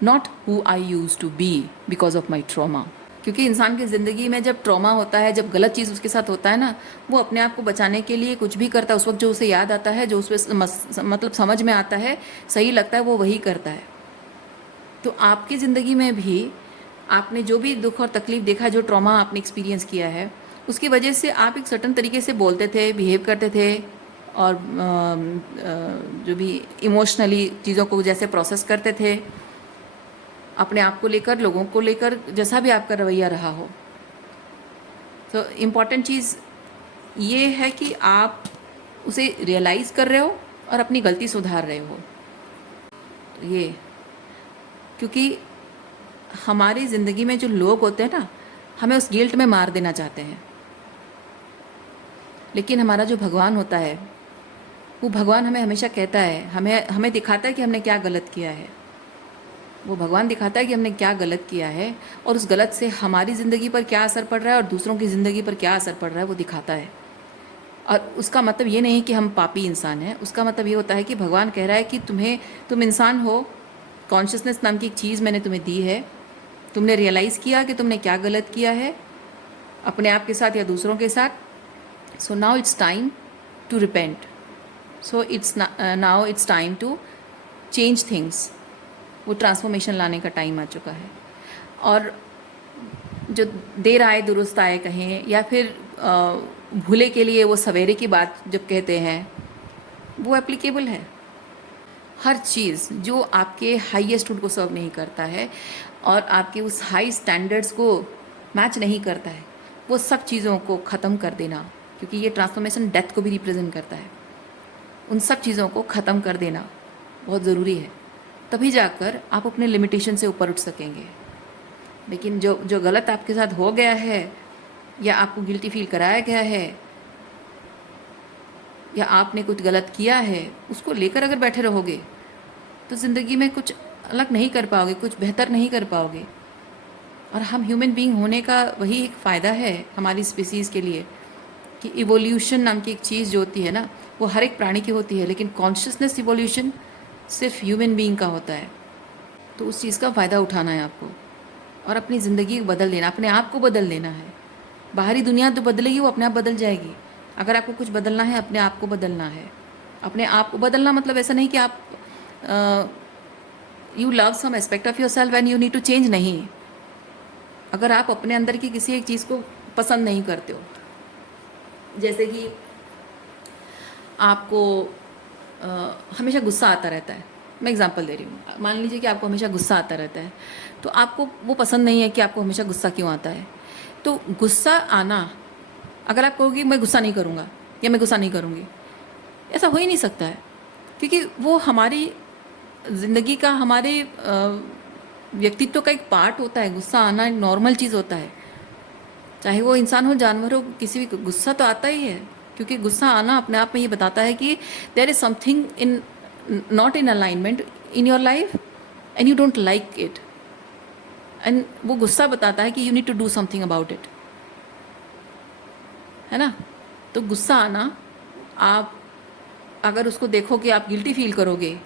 not who I used to be because of my trauma. क्योंकि इंसान की ज़िंदगी में जब ट्रॉमा होता है, जब गलत चीज़ उसके साथ होता है ना, वो अपने आप को बचाने के लिए कुछ भी करता है। उस वक्त जो उसे याद आता है, जो उस मतलब समझ में आता है, सही लगता है, वो वही करता है। तो आपकी ज़िंदगी में भी आपने जो भी दुख और तकलीफ़ देखा है, जो ट्रॉमा आपने एक्सपीरियंस किया है, उसकी वजह से आप एक सर्टन तरीके से बोलते थे, बिहेव करते थे, और जो भी इमोशनली चीज़ों को जैसे प्रोसेस करते थे, अपने आप को लेकर, लोगों को लेकर, जैसा भी आपका रवैया रहा हो। तो इम्पॉर्टेंट चीज़ ये है कि आप उसे रियलाइज़ कर रहे हो और अपनी गलती सुधार रहे हो। तो ये, क्योंकि हमारी ज़िंदगी में जो लोग होते हैं ना, हमें उस गिल्ट में मार देना चाहते हैं, लेकिन हमारा जो भगवान होता है, वो भगवान हमें हमेशा कहता है, हमें दिखाता है कि हमने क्या गलत किया है। वो भगवान दिखाता है कि हमने क्या गलत किया है, और उस गलत से हमारी ज़िंदगी पर क्या असर पड़ रहा है और दूसरों की ज़िंदगी पर क्या असर पड़ रहा है, वो दिखाता है। और उसका मतलब ये नहीं कि हम पापी इंसान हैं। उसका मतलब ये होता है कि भगवान कह रहा है कि तुम इंसान हो, कॉन्शियसनेस नाम की एक चीज़ मैंने तुम्हें दी है, तुमने रियलाइज़ किया कि तुमने क्या गलत किया है अपने आप के साथ या दूसरों के साथ। So now it's time to repent, so now it's time to change things. वो ट्रांसफॉर्मेशन लाने का टाइम आ चुका है। और जो देर आए दुरुस्त आए कहें, या फिर भूले के लिए वो सवेरे की बात जब कहते हैं, वो एप्लीकेबल है। हर चीज़ जो आपके हाईएस्ट गुड को सर्व नहीं करता है और आपके उस हाई स्टैंडर्ड्स को मैच नहीं करता है, वो सब चीज़ों को ख़त्म कर देना, क्योंकि ये ट्रांसफॉर्मेशन डेथ को भी रिप्रेजेंट करता है। उन सब चीज़ों को ख़त्म कर देना बहुत ज़रूरी है, तभी जाकर आप अपने लिमिटेशन से ऊपर उठ सकेंगे। लेकिन जो गलत आपके साथ हो गया है, या आपको गिल्टी फील कराया गया है, या आपने कुछ गलत किया है, उसको लेकर अगर बैठे रहोगे तो ज़िंदगी में कुछ अलग नहीं कर पाओगे, कुछ बेहतर नहीं कर पाओगे। और हम ह्यूमन बीइंग होने का वही एक फ़ायदा है हमारी स्पीसीज़ के लिए, कि इवोल्यूशन नाम की एक चीज़ जो होती है ना, वो हर एक प्राणी की होती है, लेकिन कॉन्शियसनेस इवोल्यूशन सिर्फ ह्यूमन बीइंग का होता है। तो उस चीज़ का फ़ायदा उठाना है आपको, और अपनी ज़िंदगी को बदल देना, अपने आप को बदल देना है। बाहरी दुनिया तो बदलेगी, वो अपने आप बदल जाएगी। अगर आपको कुछ बदलना है, अपने आप को बदलना है। अपने आप को बदलना मतलब ऐसा नहीं कि आप you love some aspect of yourself and you need to change, नहीं। अगर आप अपने अंदर की किसी एक चीज़ को पसंद नहीं करते हो, जैसे कि आपको हमेशा गुस्सा आता रहता है, मैं एग्जांपल दे रही हूँ, मान लीजिए कि आपको हमेशा गुस्सा आता रहता है, तो आपको वो पसंद नहीं है कि आपको हमेशा गुस्सा क्यों आता है। तो गुस्सा आना, अगर आप कहोगे मैं गुस्सा नहीं करूँगा या मैं गुस्सा नहीं करूँगी, ऐसा हो ही नहीं सकता है, क्योंकि वो हमारी ज़िंदगी का, हमारे व्यक्तित्व का एक पार्ट होता है। गुस्सा आना एक नॉर्मल चीज़ होता है, चाहे वो इंसान हो, जानवर हो, किसी भी, गुस्सा तो आता ही है। क्योंकि गुस्सा आना अपने आप में ये बताता है कि there is something in not in alignment in your life and you don't like it, and वो गुस्सा बताता है कि you need to do something about it, है ना। तो गुस्सा आना, आप अगर उसको देखो कि आप गिल्टी फील करोगे,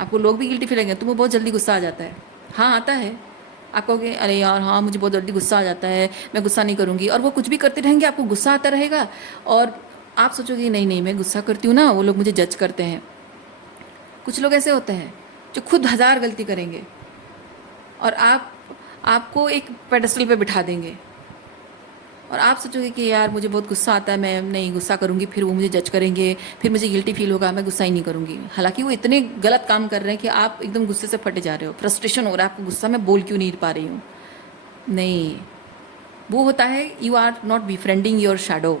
आपको लोग भी गिल्टी फील करेंगे, तुम्हें बहुत जल्दी गुस्सा आ जाता है। हाँ, आता है। आप कहोगे अरे यार हाँ मुझे बहुत जल्दी गुस्सा आ जाता है, मैं गुस्सा नहीं करूँगी, और वो कुछ भी करते रहेंगे, आपको गुस्सा आता रहेगा और आप सोचोगे नहीं नहीं मैं गुस्सा करती हूँ ना, वो लोग मुझे जज करते हैं। कुछ लोग ऐसे होते हैं जो खुद हज़ार गलती करेंगे और आपको एक पेडेस्टल पे बिठा देंगे और आप सोचोगे कि यार मुझे बहुत गुस्सा आता है, मैं नहीं गुस्सा करूँगी, फिर वो मुझे जज करेंगे, फिर मुझे गिल्टी फील होगा, मैं गुस्सा ही नहीं करूँगी। हालांकि वो इतने गलत काम कर रहे हैं कि आप एकदम गुस्से से फटे जा रहे हो, फ्रस्ट्रेशन हो रहा है आपको, गुस्सा मैं बोल क्यों नहीं पा रही हूँ। नहीं, वो होता है you are not befriending your shadow.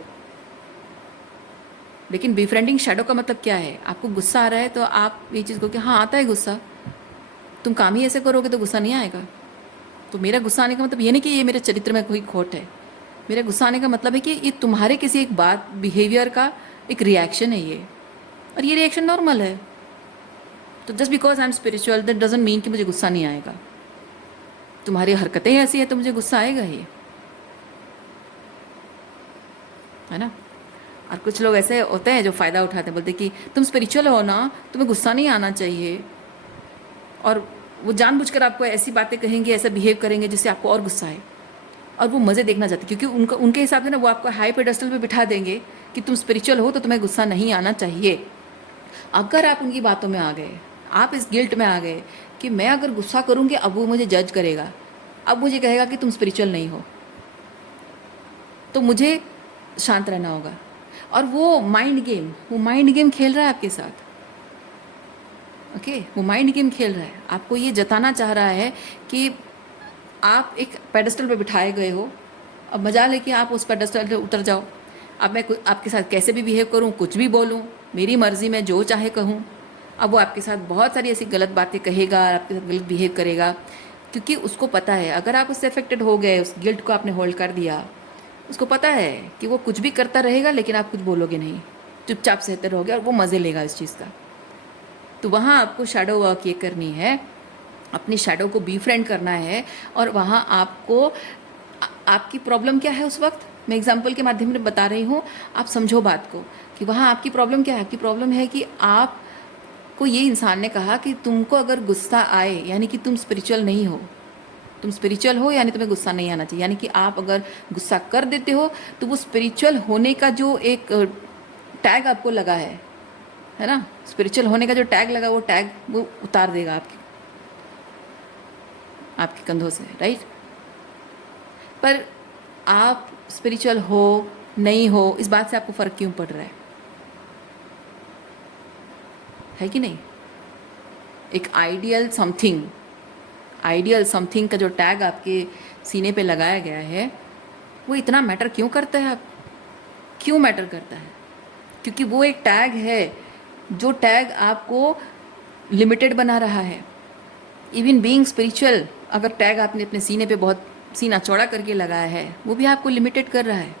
लेकिन बिफ्रेंडिंग शैडो का मतलब क्या है? आपको गुस्सा आ रहा है तो आप ये चीज़ को कि हाँ आता है गुस्सा, तुम काम ही ऐसे करोगे तो गुस्सा नहीं आएगा। तो मेरा गुस्सा आने का मतलब ये नहीं कि ये मेरे चरित्र में कोई खोट है। मेरा गुस्सा आने का मतलब है कि ये तुम्हारे किसी एक बात बिहेवियर का एक रिएक्शन है ये, और ये रिएक्शन नॉर्मल है। तो just because I am spiritual that doesn't mean कि मुझे गुस्सा नहीं आएगा। तुम्हारी हरकतें ऐसी है तो मुझे गुस्सा आएगा ही, है ना। और कुछ लोग ऐसे होते हैं जो फ़ायदा उठाते हैं, बोलते हैं कि तुम स्पिरिचुअल हो ना, तुम्हें गुस्सा नहीं आना चाहिए, और वो जानबूझकर आपको ऐसी बातें कहेंगे, ऐसा बिहेव करेंगे जिससे आपको और गुस्सा आए, और वो मज़े देखना चाहते हैं क्योंकि उनके हिसाब से ना वो आपको हाई पेडेस्टल पे बिठा देंगे कि तुम स्पिरिचुअल हो तो तुम्हें गुस्सा नहीं आना चाहिए। अगर आप उनकी बातों में आ गए, आप इस गिल्ट में आ गए कि मैं अगर गुस्सा करूँगी अब वो मुझे जज करेगा, अब मुझे कहेगा कि तुम स्पिरिचुअल नहीं हो, तो मुझे शांत रहना होगा। और वो माइंड गेम खेल रहा है आपके साथ। ओके, वो माइंड गेम खेल रहा है, आपको ये जताना चाह रहा है कि आप एक पेडेस्टल पे बिठाए गए हो, अब मजा लेके आप उस पेडेस्टल पे उतर जाओ। अब मैं आपके साथ कैसे भी बिहेव करूं, कुछ भी बोलूं, मेरी मर्ज़ी, मैं जो चाहे कहूं। अब वो आपके साथ बहुत सारी ऐसी गलत बातें कहेगा, आपके साथ गलत बिहेव करेगा, क्योंकि उसको पता है अगर आप उससे अफेक्टेड हो गए, उस गिल्ट को आपने होल्ड कर दिया, उसको पता है कि वो कुछ भी करता रहेगा लेकिन आप कुछ बोलोगे नहीं, चुपचाप सहते रहोगे और वो मज़े लेगा इस चीज़ का। तो वहाँ आपको शैडो वर्क ये करनी है, अपनी शैडो को बीफ्रेंड करना है। और वहाँ आपको आपकी प्रॉब्लम क्या है उस वक्त, मैं एग्जांपल के माध्यम से बता रही हूँ, आप समझो बात को कि वहाँ आपकी प्रॉब्लम क्या है। आपकी प्रॉब्लम है कि आपको ये इंसान ने कहा कि तुमको अगर गुस्सा आए यानी कि तुम स्पिरिचुअल नहीं हो, तुम स्पिरिचुअल हो यानी तुम्हें गुस्सा नहीं आना चाहिए, यानी कि आप अगर गुस्सा कर देते हो तो वो स्पिरिचुअल होने का जो एक टैग आपको लगा है ना, स्पिरिचुअल होने का जो टैग लगा वो टैग वो उतार देगा आपके कंधों से, राइट। पर आप स्पिरिचुअल हो नहीं हो इस बात से आपको फ़र्क क्यों पड़ रहा है कि नहीं। एक आइडियल समथिंग का जो टैग आपके सीने पे लगाया गया है वो इतना मैटर क्यों करता है, आप क्यों मैटर करता है? क्योंकि वो एक टैग है जो टैग आपको लिमिटेड बना रहा है। इवन बीइंग स्पिरिचुअल, अगर टैग आपने अपने सीने पे बहुत सीना चौड़ा करके लगाया है, वो भी आपको लिमिटेड कर रहा है,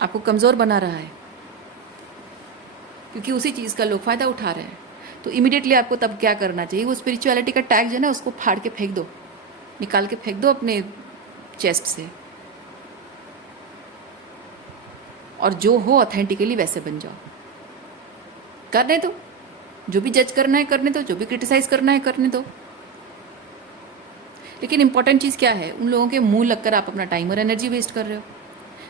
आपको कमज़ोर बना रहा है, क्योंकि उसी चीज़ का लोग फ़ायदा उठा रहे हैं। तो इमीडिएटली आपको तब क्या करना चाहिए, वो स्पिरिचुअलिटी का टैग जो है ना उसको फाड़ के फेंक दो, निकाल के फेंक दो अपने चेस्ट से, और जो हो ऑथेंटिकली वैसे बन जाओ। करने दो, जो भी जज करना है करने दो, जो भी क्रिटिसाइज़ करना है करने दो। लेकिन इंपॉर्टेंट चीज़ क्या है, उन लोगों के मुंह लगकर आप अपना टाइम और एनर्जी वेस्ट कर रहे हो।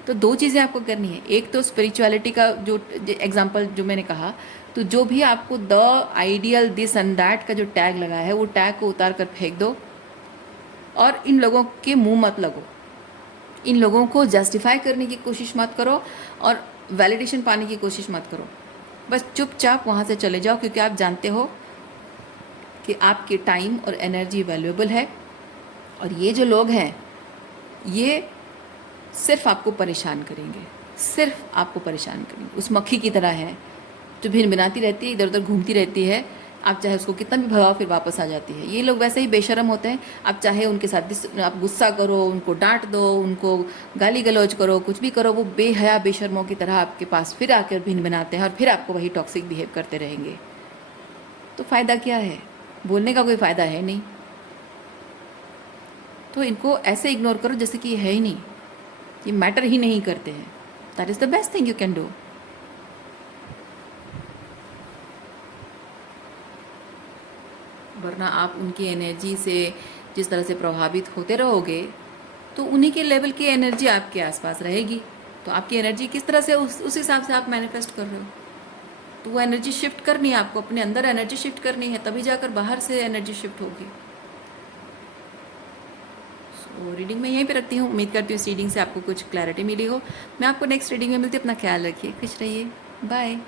तो दो चीज़ें आपको करनी है, एक तो स्पिरिचुअलिटी का जो एग्जांपल जो मैंने कहा, तो जो भी आपको the ideal this and that का जो टैग लगा है वो टैग को उतार कर फेंक दो, और इन लोगों के मुंह मत लगो, इन लोगों को जस्टिफाई करने की कोशिश मत करो और वैलिडेशन पाने की कोशिश मत करो। बस चुपचाप वहाँ से चले जाओ, क्योंकि आप जानते हो कि आपके टाइम और एनर्जी वैल्यूएबल है, और ये जो लोग हैं ये सिर्फ आपको परेशान करेंगे, सिर्फ आपको परेशान करेंगे। उस मक्खी की तरह है जो भिन भिनाती रहती है, इधर उधर घूमती रहती है, आप चाहे उसको कितना भी भगाओ फिर वापस आ जाती है। ये लोग वैसे ही बेशर्म होते हैं, आप चाहे उनके साथ आप गुस्सा करो, उनको डांट दो, उनको गाली गलौज करो, कुछ भी करो, वो बेहया बेशर्मों की तरह आपके पास फिर आकर भिन भिनाते हैं और फिर आपको वही टॉक्सिक बिहेव करते रहेंगे। तो फ़ायदा क्या है, बोलने का कोई फ़ायदा है नहीं। तो इनको ऐसे इग्नोर करो जैसे कि ये है ही नहीं, ये मैटर ही नहीं करते हैं। That is the best thing you can do. वरना आप उनकी एनर्जी से जिस तरह से प्रभावित होते रहोगे तो उन्हीं के लेवल की एनर्जी आपके आसपास रहेगी। तो आपकी एनर्जी किस तरह से उस हिसाब से आप मैनिफेस्ट कर रहे हो। तो वो एनर्जी शिफ्ट करनी है आपको, अपने अंदर एनर्जी शिफ्ट करनी है, तभी जाकर बाहर से एनर्जी शिफ्ट होगी। सो रीडिंग मैं यहीं पे रखती हूँ। उम्मीद करती हूँ इस रीडिंग से आपको कुछ क्लैरिटी मिली हो। मैं आपको नेक्स्ट रीडिंग में मिलती हूँ। अपना ख्याल रखिए, खुश रहिए, बाय।